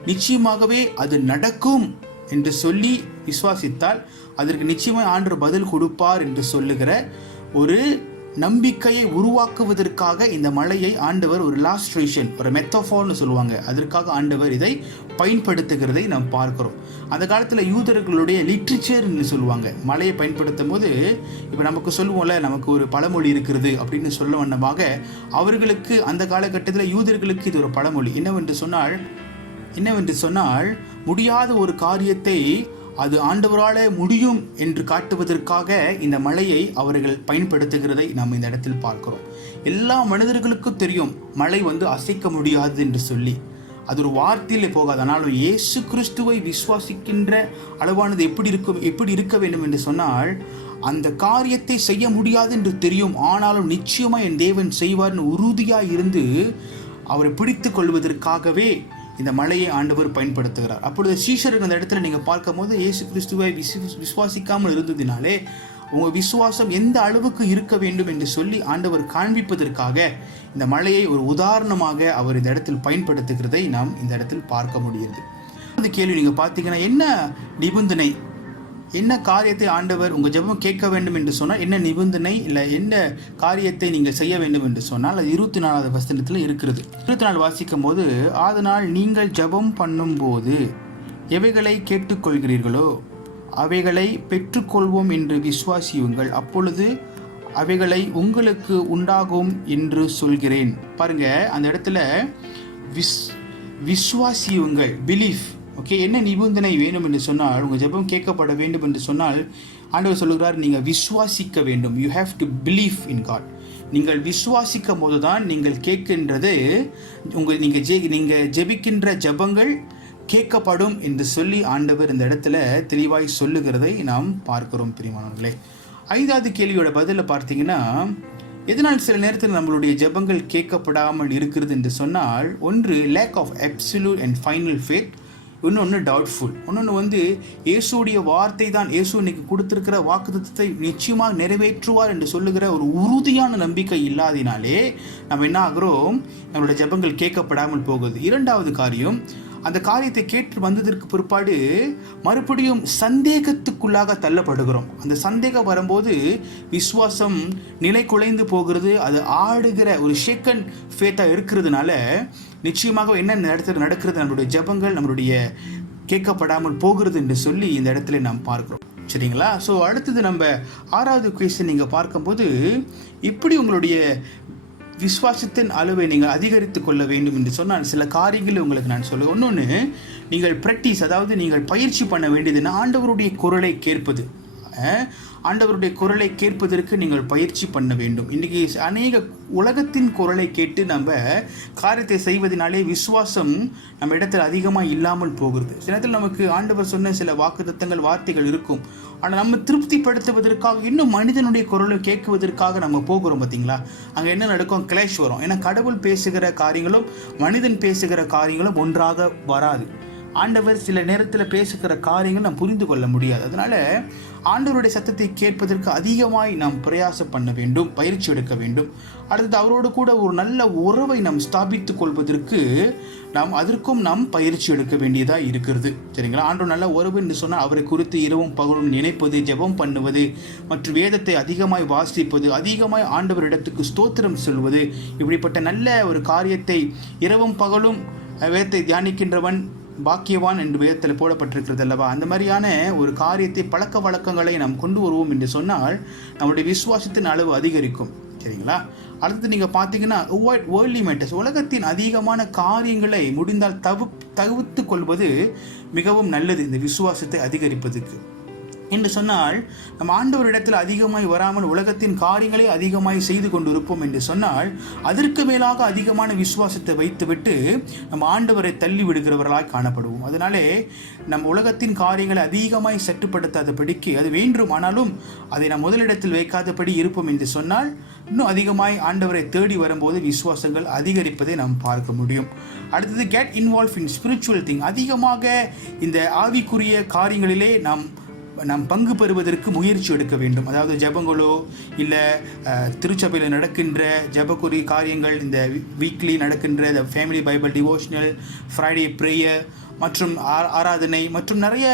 நிச்சயமாகவே அது நடக்கும் என்று சொல்லி விசுவாசித்தால் அதற்கு நிச்சயமாக ஆண்டவர் பதில் கொடுப்பார் என்று சொல்லுகிற ஒரு நம்பிக்கையை உருவாக்குவதற்காக இந்த மலையை ஆண்டவர் ஒரு லாஸ்ட்ரேஷன், ஒரு மெத்தஃபார்னு சொல்லுவாங்க, அதற்காக ஆண்டவர் இதை பயன்படுத்துகிறதை நாம் பார்க்கிறோம். அந்த காலத்தில் யூதர்களுடைய லிட்ரேச்சர்னு சொல்லுவாங்க. மலையை பயன்படுத்தும் போது இப்போ நமக்கு சொல்லுவோம்ல, நமக்கு ஒரு பழமொழி இருக்கிறது அப்படின்னு சொல்ல வண்ணமாக அவர்களுக்கு அந்த காலகட்டத்தில் யூதர்களுக்கு இது ஒரு பழமொழி. என்னவென்று சொன்னால் முடியாத ஒரு காரியத்தை அது ஆண்டவரால் முடியும் என்று காட்டுவதற்காக இந்த மலையை அவர்கள் பயன்படுத்துகிறதை நாம் இந்த இடத்தில் பார்க்கிறோம். எல்லா மனிதர்களுக்கும் தெரியும் மலை அசைக்க முடியாது என்று சொல்லி, அது ஒரு வார்த்தையில் போகாது. ஆனாலும் இயேசு கிறிஸ்துவை விசுவாசிக்கின்ற அளவானது எப்படி இருக்க வேண்டும் என்று சொன்னால், அந்த காரியத்தை செய்ய முடியாது என்று தெரியும், ஆனாலும் நிச்சயமாக என் தேவன் செய்வார்னு உறுதியாக இருந்து அவரை பிடித்து கொள்வதற்காகவே இந்த மலையை ஆண்டவர் பயன்படுத்துகிறார். அப்பொழுது சீஷருக்கு அந்த இடத்துல நீங்கள் பார்க்கும் போது இயேசு கிறிஸ்துவை விசுவாசிக்காமல் இருந்ததினாலே உங்கள் விசுவாசம் எந்த அளவுக்கு இருக்க வேண்டும் என்று சொல்லி ஆண்டவர் காண்பிப்பதற்காக இந்த மலையை ஒரு உதாரணமாக அவர் இந்த இடத்தில் பயன்படுத்துகிறதை நாம் இந்த இடத்தில் பார்க்க முடியுது. அந்த கேள்வி நீங்கள் பார்த்தீங்கன்னா, என்ன நிபந்தனை, என்ன காரியத்தை ஆண்டவர் உங்கள் ஜெபம் கேட்க வேண்டும் என்று சொன்னால் என்ன நிபந்தனை, இல்லை என்ன காரியத்தை நீங்கள் செய்ய வேண்டும் என்று சொன்னால் அது 24வது வசனத்தில் இருக்கிறது. 24 வாசிக்கும் போது, அதனால் நீங்கள் ஜெபம் பண்ணும்போது எவைகளை கேட்டுக்கொள்கிறீர்களோ அவைகளை பெற்றுக்கொள்வோம் என்று விசுவாசியுங்கள், அப்பொழுது அவைகளை உங்களுக்கு உண்டாகும் என்று சொல்கிறேன். பாருங்க, அந்த இடத்துல விசுவாசியுங்கள், பிலீஃப். ஓகே, என்ன நிபந்தனை வேணும் என்று சொன்னால், உங்கள் ஜெபம் கேட்கப்பட வேண்டும் என்று சொன்னால் ஆண்டவர் சொல்லுகிறார், நீங்கள் விசுவாசிக்க வேண்டும். You have to believe in God. நீங்கள் விசுவாசிக்கும் போது தான் நீங்கள் கேட்கின்றது, நீங்கள் ஜெபிக்கின்ற ஜெபங்கள் கேட்கப்படும் என்று சொல்லி ஆண்டவர் இந்த இடத்துல தெளிவாய் சொல்லுகிறதை நாம் பார்க்கிறோம். பிரியமானவர்களே, 5வது கேள்வியோட பதிலை பார்த்தீங்கன்னா, எதனால் சில நேரத்தில் நம்மளுடைய ஜெபங்கள் கேட்கப்படாமல் இருக்கிறது என்று சொன்னால், ஒன்று lack of absolute and final faith, இன்னொன்று டவுட்ஃபுல். இன்னொன்று இயேசுடைய வார்த்தை தான், இயேசு இன்னைக்கு கொடுத்திருக்கிற வாக்குத்தத்தத்தை நிச்சயமாக நிறைவேற்றுவார் என்று சொல்லுகிற ஒரு உறுதியான நம்பிக்கை இல்லாதினாலே நம்ம என்ன ஆகிறோம், நம்மளுடைய ஜெபங்கள் கேட்கப்படாமல் போகுது. 2வது காரியம், அந்த காரியத்தை கேட்டு வந்ததற்கு பிற்பாடு மறுபடியும் சந்தேகத்துக்குள்ளாக தள்ளப்படுகிறோம். அந்த சந்தேகம் வரும்போது விசுவாசம் நிலை குலைந்து போகிறது. அது ஆடுகிற ஒரு ஷேக்கன் ஃபேத்தாக இருக்கிறதுனால நிச்சயமாக என்ன நடக்கிறது, நம்மளுடைய ஜெபங்கள் நம்மளுடைய கேட்கப்படாமல் போகிறது என்று சொல்லி இந்த இடத்துல நாம் பார்க்கிறோம். சரிங்களா? ஸோ அடுத்தது நம்ம 6வது கொஸ்டின் நீங்கள் பார்க்கும்போது, இப்படி உங்களுடைய விசுவாசத்தின் அளவை நீங்கள் அதிகரித்து கொள்ள வேண்டும் என்று சொன்னால் சில காரியங்களை உங்களுக்கு நான் சொல்ல. ஒன்னொன்று, நீங்கள் ப்ராக்டிஸ், அதாவது நீங்கள் பயிற்சி பண்ண வேண்டியதுன்னா ஆண்டவருடைய குரலை கேட்பது. ஆண்டவருடைய குரலை கேட்பதற்கு நீங்கள் பயிற்சி பண்ண வேண்டும். இன்றைக்கி அநேக உலகத்தின் குரலை கேட்டு நம்ம காரியத்தை செய்வதனாலே விசுவாசம் நம்ம இடத்துல அதிகமாக இல்லாமல் போகிறது. சில நேரத்தில் நமக்கு ஆண்டவர் சொன்ன சில வாக்குத்தத்தங்கள் வார்த்தைகள் இருக்கும், ஆனால் நம்ம திருப்திப்படுத்துவதற்காக இன்னும் மனிதனுடைய குரலை கேட்குவதற்காக நம்ம போகிறோம். பார்த்தீங்களா? அங்கே என்ன நடக்கும்? கிளாஷ் வரும். ஏன்னா கடவுள் பேசுகிற காரியங்களும் மனிதன் பேசுகிற காரியங்களும் ஒன்றாக வராது. ஆண்டவர் சில நேரத்தில் பேசுகிற காரியங்கள் நாம் புரிந்து கொள்ள முடியாது. அதனால் ஆண்டவருடைய சத்தத்தை கேட்பதற்கு அதிகமாய் நாம் பிரயாசம் பண்ண வேண்டும், பயிற்சி எடுக்க வேண்டும். அடுத்தது அவரோடு கூட ஒரு நல்ல உறவை நாம் ஸ்தாபித்து கொள்வதற்கு அதற்கும் நாம் பயிற்சி எடுக்க வேண்டியதாக இருக்கிறது. சரிங்களா? ஆண்டவர் நல்ல உறவு என்று சொன்னால் அவரை குறித்து இரவும் பகலும் நினைப்பது, ஜெபம் பண்ணுவது மற்றும் வேதத்தை அதிகமாய் வாசிப்பது, அதிகமாய் ஆண்டவரிடத்துக்கு ஸ்தோத்திரம் சொல்வது, இப்படிப்பட்ட நல்ல ஒரு காரியத்தை இரவும் பகலும் வேதத்தை தியானிக்கின்றவன் பாக்கியவான் என்று வேதத்தில் போடப்பட்டிருக்கிறது அல்லவா? அந்த மாதிரியான ஒரு காரியத்தை, பழக்க வழக்கங்களை நாம் கொண்டு வருவோம் என்று சொன்னால் நம்முடைய விசுவாசத்தின் அளவு அதிகரிக்கும். சரிங்களா? அடுத்து நீங்கள் பார்த்தீங்கன்னா அவாய்ட் வேர்ல்ட்லி மேட்டர்ஸ், உலகத்தின் அதிகமான காரியங்களை முடிந்தால் தவிர்த்து கொள்வது மிகவும் நல்லது இந்த விசுவாசத்தை அதிகரிப்பதற்கு. என்று சொன்னால் நம்ம ஆண்டவரிடத்தில் அதிகமாய் வராமல் உலகத்தின் காரியங்களை அதிகமாய் செய்து கொண்டு இருப்போம் என்று சொன்னால் அதற்கு மேலாக அதிகமான விசுவாசத்தை வைத்துவிட்டு நம்ம ஆண்டவரை தள்ளி விடுகிறவர்களாய் காணப்படுவோம். அதனாலே நம்ம உலகத்தின் காரியங்களை அதிகமாய் சட்டுப்படுத்தாதபடிக்கு, அது வேண்டும் ஆனாலும் அதை நாம் முதலிடத்தில் வைக்காதபடி இருப்போம் என்று சொன்னால் இன்னும் அதிகமாய் ஆண்டவரை தேடி வரும்போது விசுவாசங்கள் அதிகரிப்பதை நாம் பார்க்க முடியும். அடுத்தது get involve in spiritual thing, அதிகமாக இந்த ஆவிக்குரிய காரியங்களிலே நாம் பங்கு பெறுவதற்கு முயற்சி எடுக்க வேண்டும். அதாவது ஜெபங்களோ இல்லை திருச்சபையில் நடக்கின்ற ஜெபக்குறி காரியங்கள், இந்த வீக்லி நடக்கின்ற the family Bible devotional, Friday prayer மற்றும் ஆராதனை மற்றும் நிறைய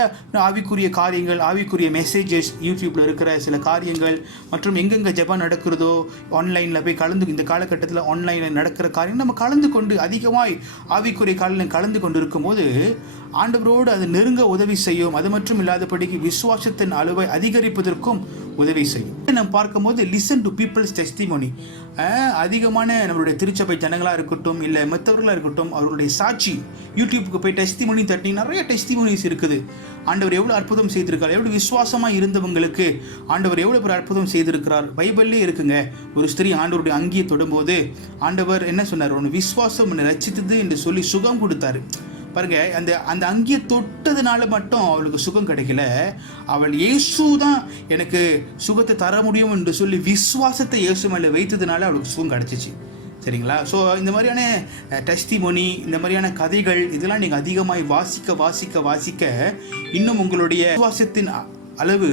ஆவிக்குரிய காரியங்கள், ஆவிக்குரிய மெசேஜஸ், யூடியூப்பில் இருக்கிற சில காரியங்கள் மற்றும் எங்கெங்கே ஜெபம் நடக்கிறதோ ஆன்லைனில் போய் இந்த காலகட்டத்தில் ஆன்லைனில் நடக்கிற காரியம் நம்ம கலந்து கொண்டு அதிகமாய் ஆவிக்குரிய காலையில் கலந்து கொண்டு இருக்கும்போது ஆண்டவரோடு அது நெருங்க உதவி செய்யும். அது மட்டும் இல்லாதபடிக்கு விசுவாசத்தின் அளவை அதிகரிப்பதற்கும் உதவி செய்யும். நம்ம பார்க்கும்போது லிசன் டு பீப்புள்ஸ் டெஸ்டிமோனி, அதிகமான நம்மளுடைய திருச்சபை ஜனங்களாக இருக்கட்டும் இல்லை மற்றவர்களாக இருக்கட்டும், அவர்களுடைய சாட்சி யூடியூப்புக்கு போய் டெஸ்டிமோனி தட்டி நிறைய டெஸ்டிமோனிஸ் இருக்குது. ஆண்டவர் எவ்வளோ அற்புதம் செய்திருக்கார், எவ்வளோ விசுவாசமாக இருந்தவங்களுக்கு ஆண்டவர் எவ்வளோ ஒரு அற்புதம் செய்திருக்கிறார். பைபிள்லேயே இருக்குங்க. ஒரு ஸ்திரீ ஆண்டவருடைய அங்கியை தொடும்போது ஆண்டவர் என்ன சொன்னார்? உன் விசுவாசம் உன்னை ரட்சித்தது என்று சொல்லி சுகம் கொடுத்தாரு. பாருங்க, அந்த அங்கியை தொட்டதுனால மட்டும் அவளுக்கு சுகம் கிடைக்கல, அவள் இயேசு தான் எனக்கு சுகத்தை தர முடியும் என்று சொல்லி விசுவாசத்தை இயேசு மேலே வைத்ததுனால அவளுக்கு சுகம் கிடைச்சிச்சு. சரிங்களா? ஸோ இந்த மாதிரியான டெஸ்டிமோனி, இந்த மாதிரியான கதைகள் இதெல்லாம் நீங்கள் அதிகமாக வாசிக்க இன்னும் உங்களுடைய விசுவாசத்தின் அளவு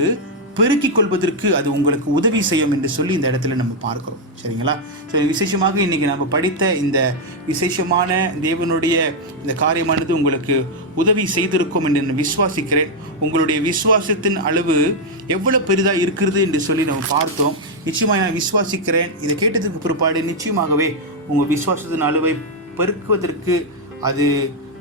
பெருக்கிக் கொள்வதற்கு அது உங்களுக்கு உதவி செய்யும் என்று சொல்லி இந்த இடத்துல நம்ம பார்க்கிறோம். சரிங்களா? ஸோ விசேஷமாக இன்றைக்கி நம்ம படித்த இந்த விசேஷமான தேவனுடைய இந்த காரியமானது உங்களுக்கு உதவி செய்திருக்கும் என்று நான் விசுவாசிக்கிறேன். உங்களுடைய விசுவாசத்தின் அளவு எவ்வளோ பெரிதாக இருக்கிறது என்று சொல்லி நம்ம பார்த்தோம். நிச்சயமாக நான் விசுவாசிக்கிறேன். இதை கேட்டதுக்கு பிற்பாடு நிச்சயமாகவே உங்கள் விசுவாசத்தின் அளவை பெருக்குவதற்கு அது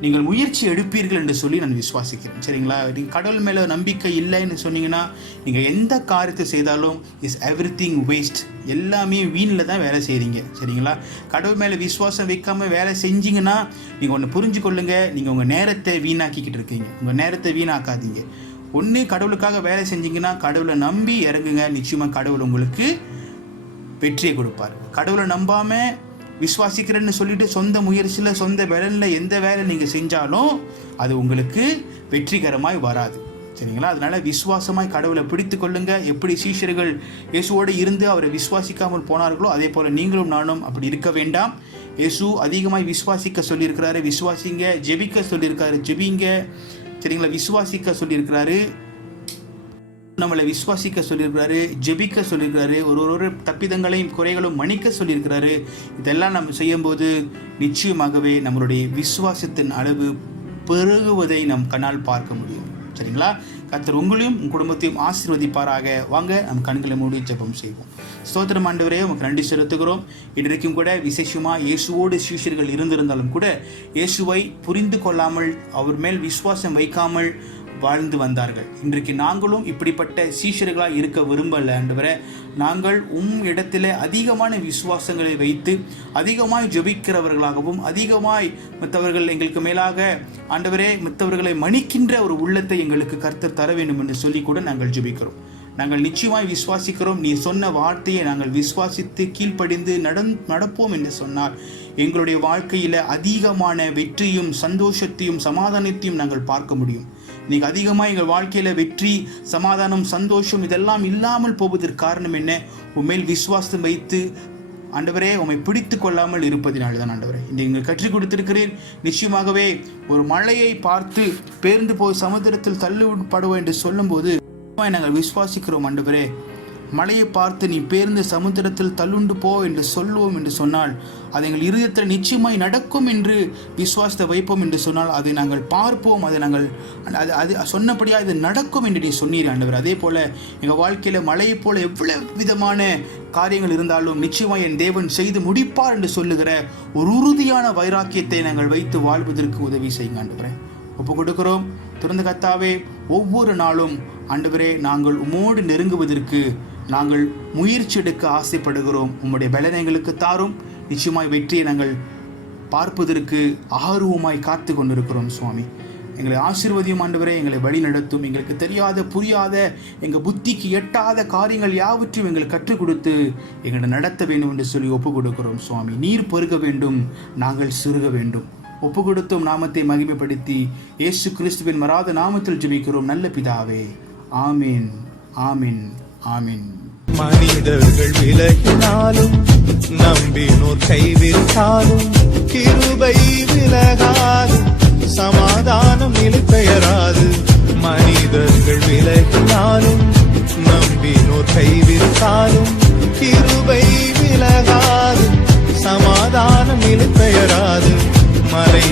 நீங்கள் முயற்சி எடுப்பீர்கள் என்று சொல்லி நான் விசுவாசிக்கிறேன். சரிங்களா? நீங்கள் கடவுள் மேலே நம்பிக்கை இல்லைன்னு சொன்னீங்கன்னா நீங்கள் எந்த காரியத்தை செய்தாலும் இஸ் எவ்ரிதிங் வேஸ்ட், எல்லாமே வீணில் தான் வேலை செய்கிறீங்க. சரிங்களா? கடவுள் மேலே விசுவாசம் வைக்காமல் வேலை செஞ்சீங்கன்னா நீங்கள் ஒன்று புரிஞ்சு கொள்ளுங்கள், நீங்கள் உங்கள் நேரத்தை வீணாக்கிக்கிட்டு இருக்கீங்க. உங்கள் நேரத்தை வீணாக்காதீங்க. ஒன்று கடவுளுக்காக வேலை செஞ்சீங்கன்னா கடவுளை நம்பி இறங்குங்க. நிச்சயமாக கடவுள் உங்களுக்கு வெற்றியை கொடுப்பார். கடவுளை நம்பாமல் விசுவாசிக்கிறேன்னு சொல்லிட்டு சொந்த முயற்சியில் சொந்த வேலையில் எந்த வேலை நீங்கள் செஞ்சாலும் அது உங்களுக்கு வெற்றிகரமாய் வராது. சரிங்களா? அதனால் விசுவாசமாய் கடவுளை பிடித்து கொள்ளுங்க. எப்படி சீஷர்கள் இயேசுவோடு இருந்து அவரை விசுவாசிக்காமல் போனார்களோ அதே போல் நீங்களும் நானும் அப்படி இருக்க வேண்டாம். இயேசு அதிகமாய் விசுவாசிக்க சொல்லியிருக்கிறாரு, விசுவாசிங்க. ஜெபிக்க சொல்லியிருக்காரு, ஜெபிங்க. சரிங்களா? விசுவாசிக்க சொல்லியிருக்கிறாரு, நம்மளை விசுவாசிக்க சொல்லியிருக்கிறாரு, ஜெபிக்க சொல்லியிருக்கிறாரு, ஒரு தப்பிதங்களையும் குறைகளும் மன்னிக்க சொல்லியிருக்கிறாரு. இதெல்லாம் நம்ம செய்யும்போது நிச்சயமாகவே நம்மளுடைய விசுவாசத்தின் அளவு பெருகுவதை நம் கண்ணால் பார்க்க முடியும். சரிங்களா? கர்த்தர் உங்களையும் உங்கள் குடும்பத்தையும் ஆசீர்வதிப்பாராக. வாங்க நம் கண்களை மூடி ஜெபம் செய்வோம். ஸ்தோத்திரம் ஆண்டவரே, உங்களுக்கு நன்றி செலுத்துகிறோம். இன்றைக்கும் கூட விசேஷமாக இயேசுவோடு சீஷர்கள் இருந்திருந்தாலும் கூட இயேசுவை புரிந்து கொள்ளாமல் அவர் மேல் விசுவாசம் வைக்காமல் வாழ்ந்து வந்தார்கள். இன்றைக்கு நாங்களும் இப்படிப்பட்ட சீஷர்களாக இருக்க விரும்பல ஆண்டவரே. நாங்கள் இடத்துல அதிகமான விசுவாசங்களை வைத்து அதிகமாய் ஜெபிக்கிறவர்களாகவும் அதிகமாய் மற்றவர்கள் எங்களுக்கு மேலாக ஆண்டவரே மற்றவர்களை மன்னிக்கின்ற ஒரு உள்ளத்தை எங்களுக்கு கர்த்தர் தர வேண்டும் என்று சொல்லி கூட நாங்கள் ஜெபிக்கிறோம். நாங்கள் நிச்சயமாய் விசுவாசிக்கிறோம். நீ சொன்ன வார்த்தையை நாங்கள் விசுவாசித்து கீழ்ப்படிந்து நடப்போம் என்று சொன்னார் எங்களுடைய வாழ்க்கையில் அதிகமான வெற்றியும் சந்தோஷத்தையும் சமாதானத்தையும் நாங்கள் பார்க்க முடியும். இன்னைக்கு அதிகமாக எங்கள் வாழ்க்கையில் வெற்றி சமாதானம் சந்தோஷம் இதெல்லாம் இல்லாமல் போவதற்கு காரணம் என்ன? உண்மையில் விசுவாசம் வைத்து ஆண்டவரே உம்மை பிடித்து கொள்ளாமல் இருப்பதினால்தான் தான் ஆண்டவரே. இன்றைக்கு நீங்கள் கற்றுக் கொடுத்திருக்கிறேன். நிச்சயமாகவே ஒரு மழையை பார்த்து பேர்ந்து போய் சமுத்திரத்தில் தள்ளுபடுவோம் என்று சொல்லும்போது நாங்கள் விசுவாசிக்கிறோம் ஆண்டவரே. மழையை பார்த்து நீ பேர்ந்து சமுத்திரத்தில் தள்ளுண்டு போ என்று சொல்லுவோம் என்று சொன்னால் அது எங்கள் இருதயத்தில் நிச்சயமாய் நடக்கும் என்று விசுவாசத்தை வைப்போம் என்று சொன்னால் அதை நாங்கள் பார்ப்போம். அதை நாங்கள் அது சொன்னபடியாக இது நடக்கும் என்று நீ சொன்னீர் ஆண்டவர். அதே போல் எங்கள் வாழ்க்கையில் மழையை போல எவ்வளவு விதமான காரியங்கள் இருந்தாலும் நிச்சயமாய் என் தேவன் செய்து முடிப்பார் என்று சொல்லுகிற ஒரு உறுதியான வைராக்கியத்தை நாங்கள் வைத்து வாழ்வதற்கு உதவி செய்யுங்க ஆண்டவரே. ஒப்பு கொடுக்கிறோம். திறந்த கர்த்தாவே, ஒவ்வொரு நாளும் ஆண்டவரே நாங்கள் உம்மோடு நெருங்குவதற்கு நாங்கள் முயற்சி எடுக்க ஆசைப்படுகிறோம். உம்முடைய பலனை எங்களுக்கு தாரும். நிச்சயமாய் வெற்றியை நாங்கள் பார்ப்பதற்கு ஆர்வமாய் காத்து கொண்டிருக்கிறோம் சுவாமி. எங்களை ஆசீர்வதியும் ஆண்டவரே. எங்களை வழி நடத்தும். எங்களுக்கு தெரியாத புரியாத எங்கள் புத்திக்கு எட்டாத காரியங்கள் யாவற்றையும் எங்களுக்கு கற்றுக் கொடுத்து எங்களை நடத்த வேண்டும் என்று சொல்லி ஒப்பு கொடுக்கிறோம் சுவாமி. நீர் பெருக வேண்டும், நாங்கள் சிறுக வேண்டும். ஒப்பு கொடுத்தும் நாமத்தை மகிமைப்படுத்தி இயேசு கிறிஸ்துவின் மராத நாமத்தில் ஜெபிக்கிறோம் நல்ல பிதாவே. ஆமீன், ஆமீன், ஆமீன். மனிதர்கள் விலகினாலும் நம்பினோர் கைவிட்டாலும் கிருபை விலகாது, சமாதானம் நிலைபெயராது. மனிதர்கள் விலகினாலும் நம்பினோர் கைவிட்டாலும் கிருபை விலகாது, சமாதானம் நிலைபெயராது. மலை